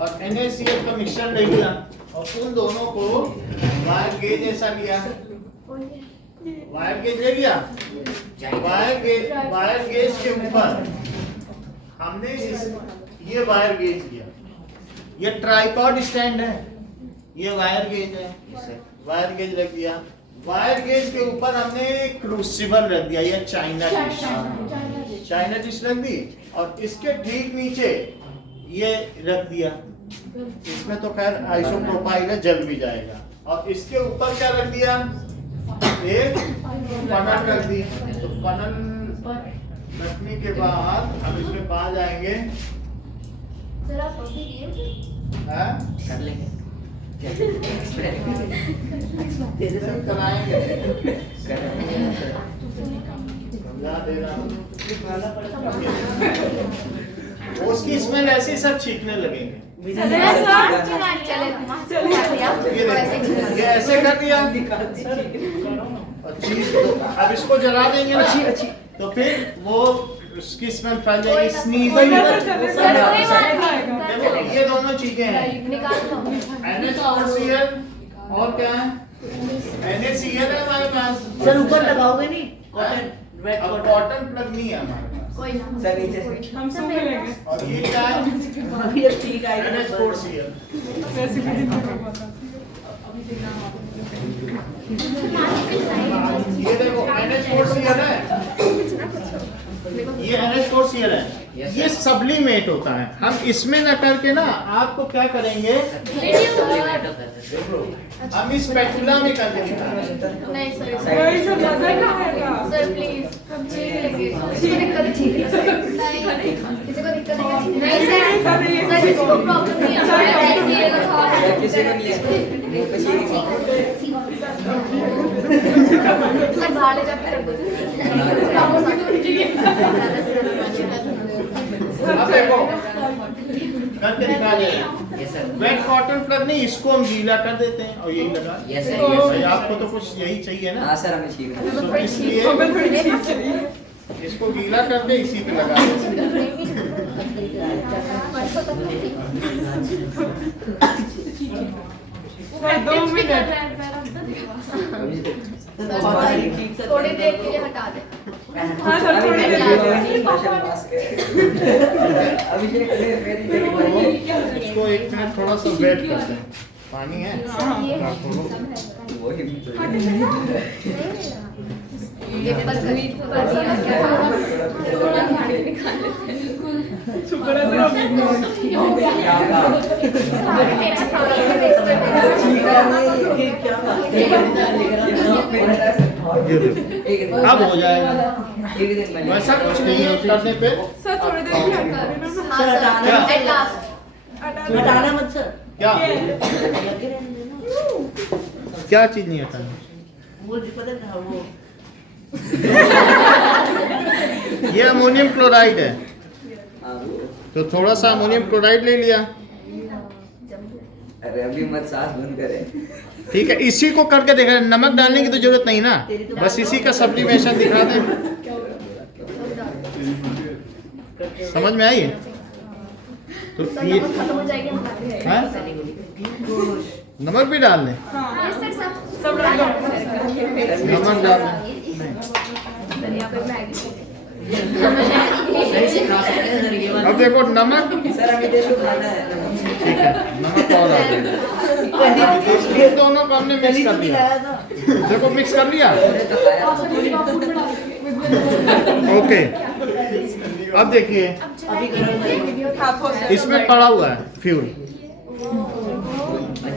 और NaCl का मिक्सचर ले लिया और उन दोनों को वायर गेज ऐसा लिया। वायर गेज ले लिया। वायर गेज के ऊपर हमने ये वायर गेज लिया। ये ट्राइपॉड स्टैंड है, ये वायर गेज है, वायर गेज रख दिया। वायर गेज के ऊपर हमने क्रूसिबल रख दिया, ये चाइना डिश रख दी। और इसके ठीक नीचे ये रख दिया। इसमें तो खैर आइसोप्रोपाइल है, जल भी जाएगा। और इसके ऊपर क्या रख दिया? एक फनल रख दी। तो फनल रखने के बाद हम इसमें पा जाएंगे, सर आप अभी हाँ? कर लेंगे। कराएंगे, कर समझा दे रहा हूं। उसकी स्मेल ऐसी सब छींकने लगेंगे। ये देखो, ये ऐसे कर दिया और चीज अब इसको जला देंगे ना, तो फिर वो उसकी स्मेल फैल जाएगी, स्नीजिंग। देखो ये दोनों चीजें हैं, NH4Cl और क्या है? NaCl है हमारे पास। सर ऊपर लगाओगे नहीं? कॉटन, वेट अब कॉटन। कॉटन प्लग नहीं है हमारे पास। सर नीचे से। हम सब लेंगे। और ये क्या है? ये ठीक आएगा। NH4Cl। ये देखो NH4Cl है, ये NH4Cl है। ये सब्लिमेट होता है। हम इसमें न करके ना आपको क्या करेंगे, हम इस स्पैचुला में करके दिखाएंगे। नहीं सर वही सब मजा ना आएगा। सर प्लीज हम ठीक लगे, किसी को दिक्कत है ठीक है सर, नहीं किसी को दिक्कत नहीं सर, सर किसी को प्रॉब्लम नहीं है सर, ऐसे ही लगा किसी को नहीं है सर बाहर ले जाके कर दो। अब देखो करके दिखा रहे हैं। Yes sir wet cotton plug नहीं, इसको हम गीला कर देते हैं और यही लगा। यस सर भाई आपको तो कुछ यही चाहिए ना, हाँ सर हमें ठीक है तो इसलिए इसको गीला करके इसी पे लगा देते हैं। दो मिनट थोड़ी देर के लिए हटा दे। हाँ सर थोड़ी देर इसको एक मिनट थोड़ा सा वेट करते हैं। पानी है आप थोड़ा ये पर शुक्र है अब हो जाएगा। वैसा कुछ नहीं है करने पे। सर थोड़ी देर के हटा देना हटाना मत सर। क्या क्या चीज नहीं हटानी? वो जो पता है वो ये अमोनियम क्लोराइड है, तो थोड़ा सा अमोनियम क्लोराइड ले लिया। अरे अभी मत सांस बंद करें। ठीक है, इसी को करके देख रहे हैं। नमक डालने की तो जरूरत नहीं ना, बस इसी का सब्लिमेशन दिखा दें। समझ में आई? तो ये खत्म हो जाएगी हम खाते हैं। हाँ? नमक भी डाल दें, सब लोग नमक डाल दें। धनिया पे मैगी अब देखो नमक, सर अभी देखो खाना है ठीक है नमक और डाल दें। ये दोनों को हमने मिक्स कर दिया। देखो मिक्स कर लिया। ओके, अब देखिए हाथों से इसमें पड़ा हुआ है फ्यूल।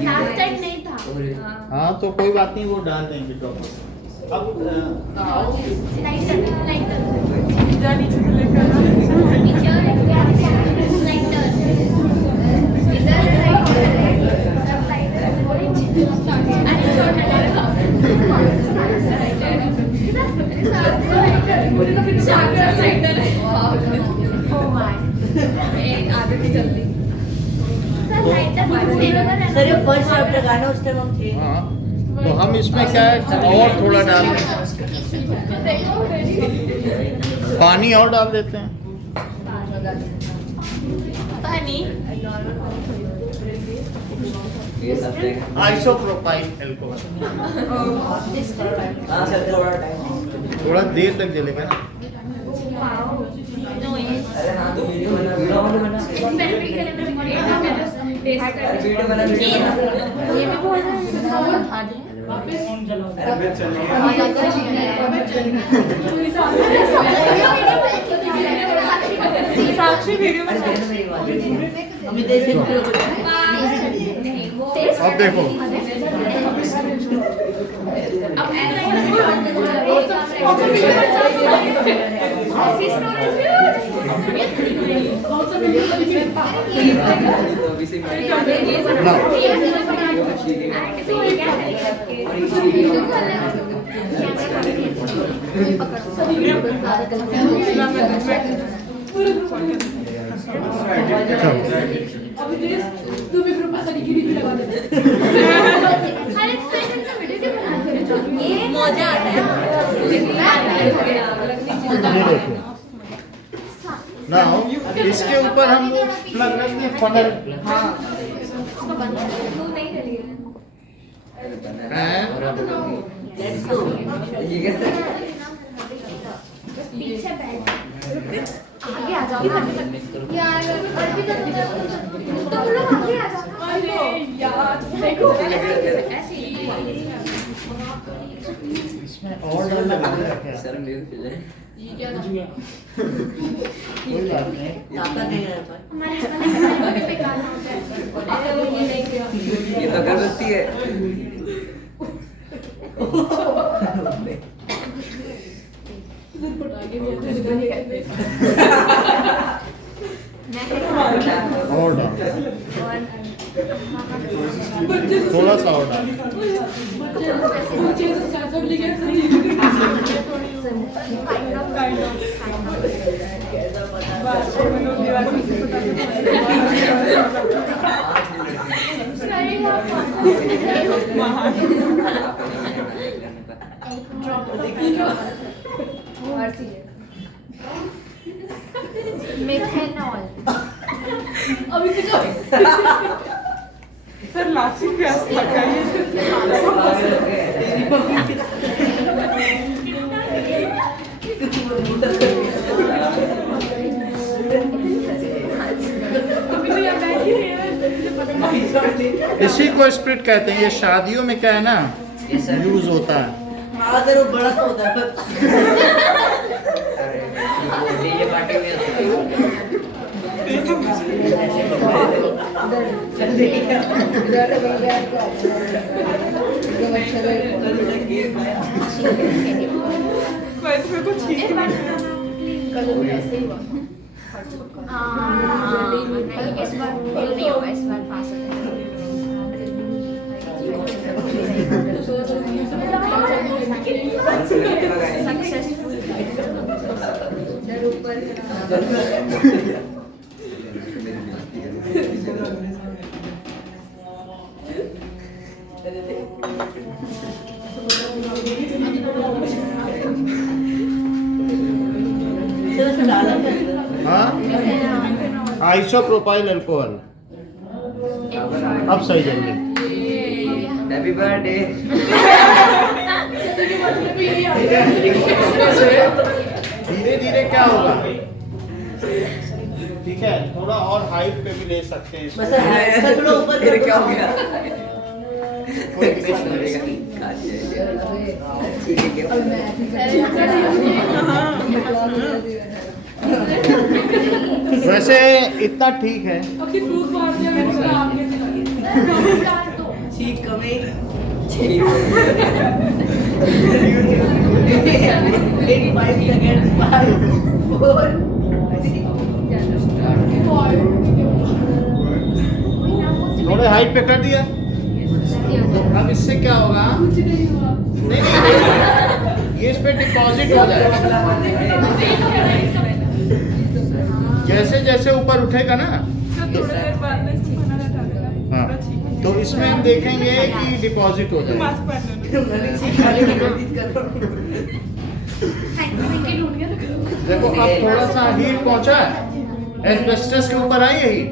लास्ट टाइम नहीं था। हाँ तो कोई बात नहीं, वो डाल देंगे टॉपर। अब लाइटर जा नीचे से लेकर सर ये फर्स्ट चैप्टर गाना उस टाइम हम थे। हाँ तो हम इसमें क्या है और थोड़ा डाल दें, पानी और डाल देते हैं। ये सब देख आइसोप्रोपाइल एल्कोहल हाँ सर थोड़ा टाइम थोड़ा देर तक जलेगा ना। अरे हाँ तो वीडियो बना वीडियो बना ये भी बोल रहे साक्षी वीडियो में अभी देख सकते हो अब देखो अभी से ना मजा आता है ना इसके ऊपर हम प्लग रखते हैं फनल ये कैसे पीछे बैठ आगे आ जाओ यार तो बोलो आगे आ जाओ यार देखो ऐसे ही और डर लगेगा क्या? सर मेरे को ले ये क्या था? कोई बात नहीं। ताकत नहीं है पर हमारे हमारे पे गाना होता है अरे वो ये नहीं किया। ये तो अगरबत्ती है पटाखे भी अच्छे से नहीं करते। और डाल, बच्चे तो थोड़ा सा और डाल। बच्चे तो चाचा भी लेके मिथेनॉल अभी कुछ सर लास्ट प्यास लगा अभी तो यहाँ बैठ ही इसी को स्प्रिट कहते हैं। ये शादियों में क्या है ना, यूज होता है। हाँ सर वो बड़ा सा होता है पर ये पार्टी में चल देखिए कल ऐसे ही हुआ नहीं इस बार फेल नहीं होगा, इस बार पास सक्सेसफुल सर डाला था हाँ, आइसोप्रोपाइल अल्कोहल। अब सही जल्दी। हैप्पी बर्थडे धीरे धीरे क्या होगा, ठीक है, थोड़ा और हाइट पे भी ले सकते हैं इसको। बस सर थोड़ा ऊपर फिर क्या हो गया कोई दिक्कत नहीं। वैसे इतना ठीक है। फ्रूट मार दिया मैंने बोला आपने ठीक कमी 85 सेकंड 5 4 थोड़े हाइट पे कर दिया, तो अब इससे क्या होगा, कुछ नहीं हुआ। नहीं, ये इस पे डिपॉजिट हो जाएगा। जैसे जैसे ऊपर उठेगा ना, थोड़ी देर बाद में खाना डाल देना। हाँ, तो इसमें हम देखेंगे कि डिपॉजिट हो जाएगा। मास्क पहन लेना। मैंने सिखाने की कोशिश कर रहा हूँ देखो अब थोड़ा सा हीट पहुंचा है, एस्बेस्टस के ऊपर आई है हीट,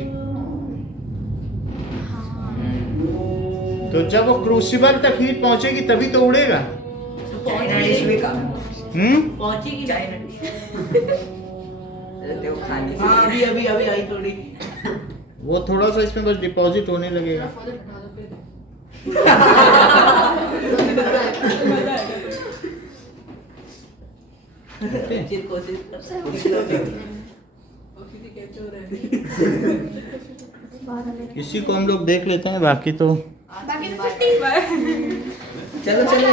तो जब वो क्रूसिबल तक हीट पहुंचेगी तभी तो उड़ेगा। चाइना डिश भी का पहुंचेगी चाइना देखो खाने के हाँ लिए अभी आई थोड़ी वो थोड़ा सा इसमें बस डिपॉजिट होने लगेगा। कोशिश इसी को हम लोग देख लेते हैं, बाकी तो बाकी तो छुट्टी चलो चलो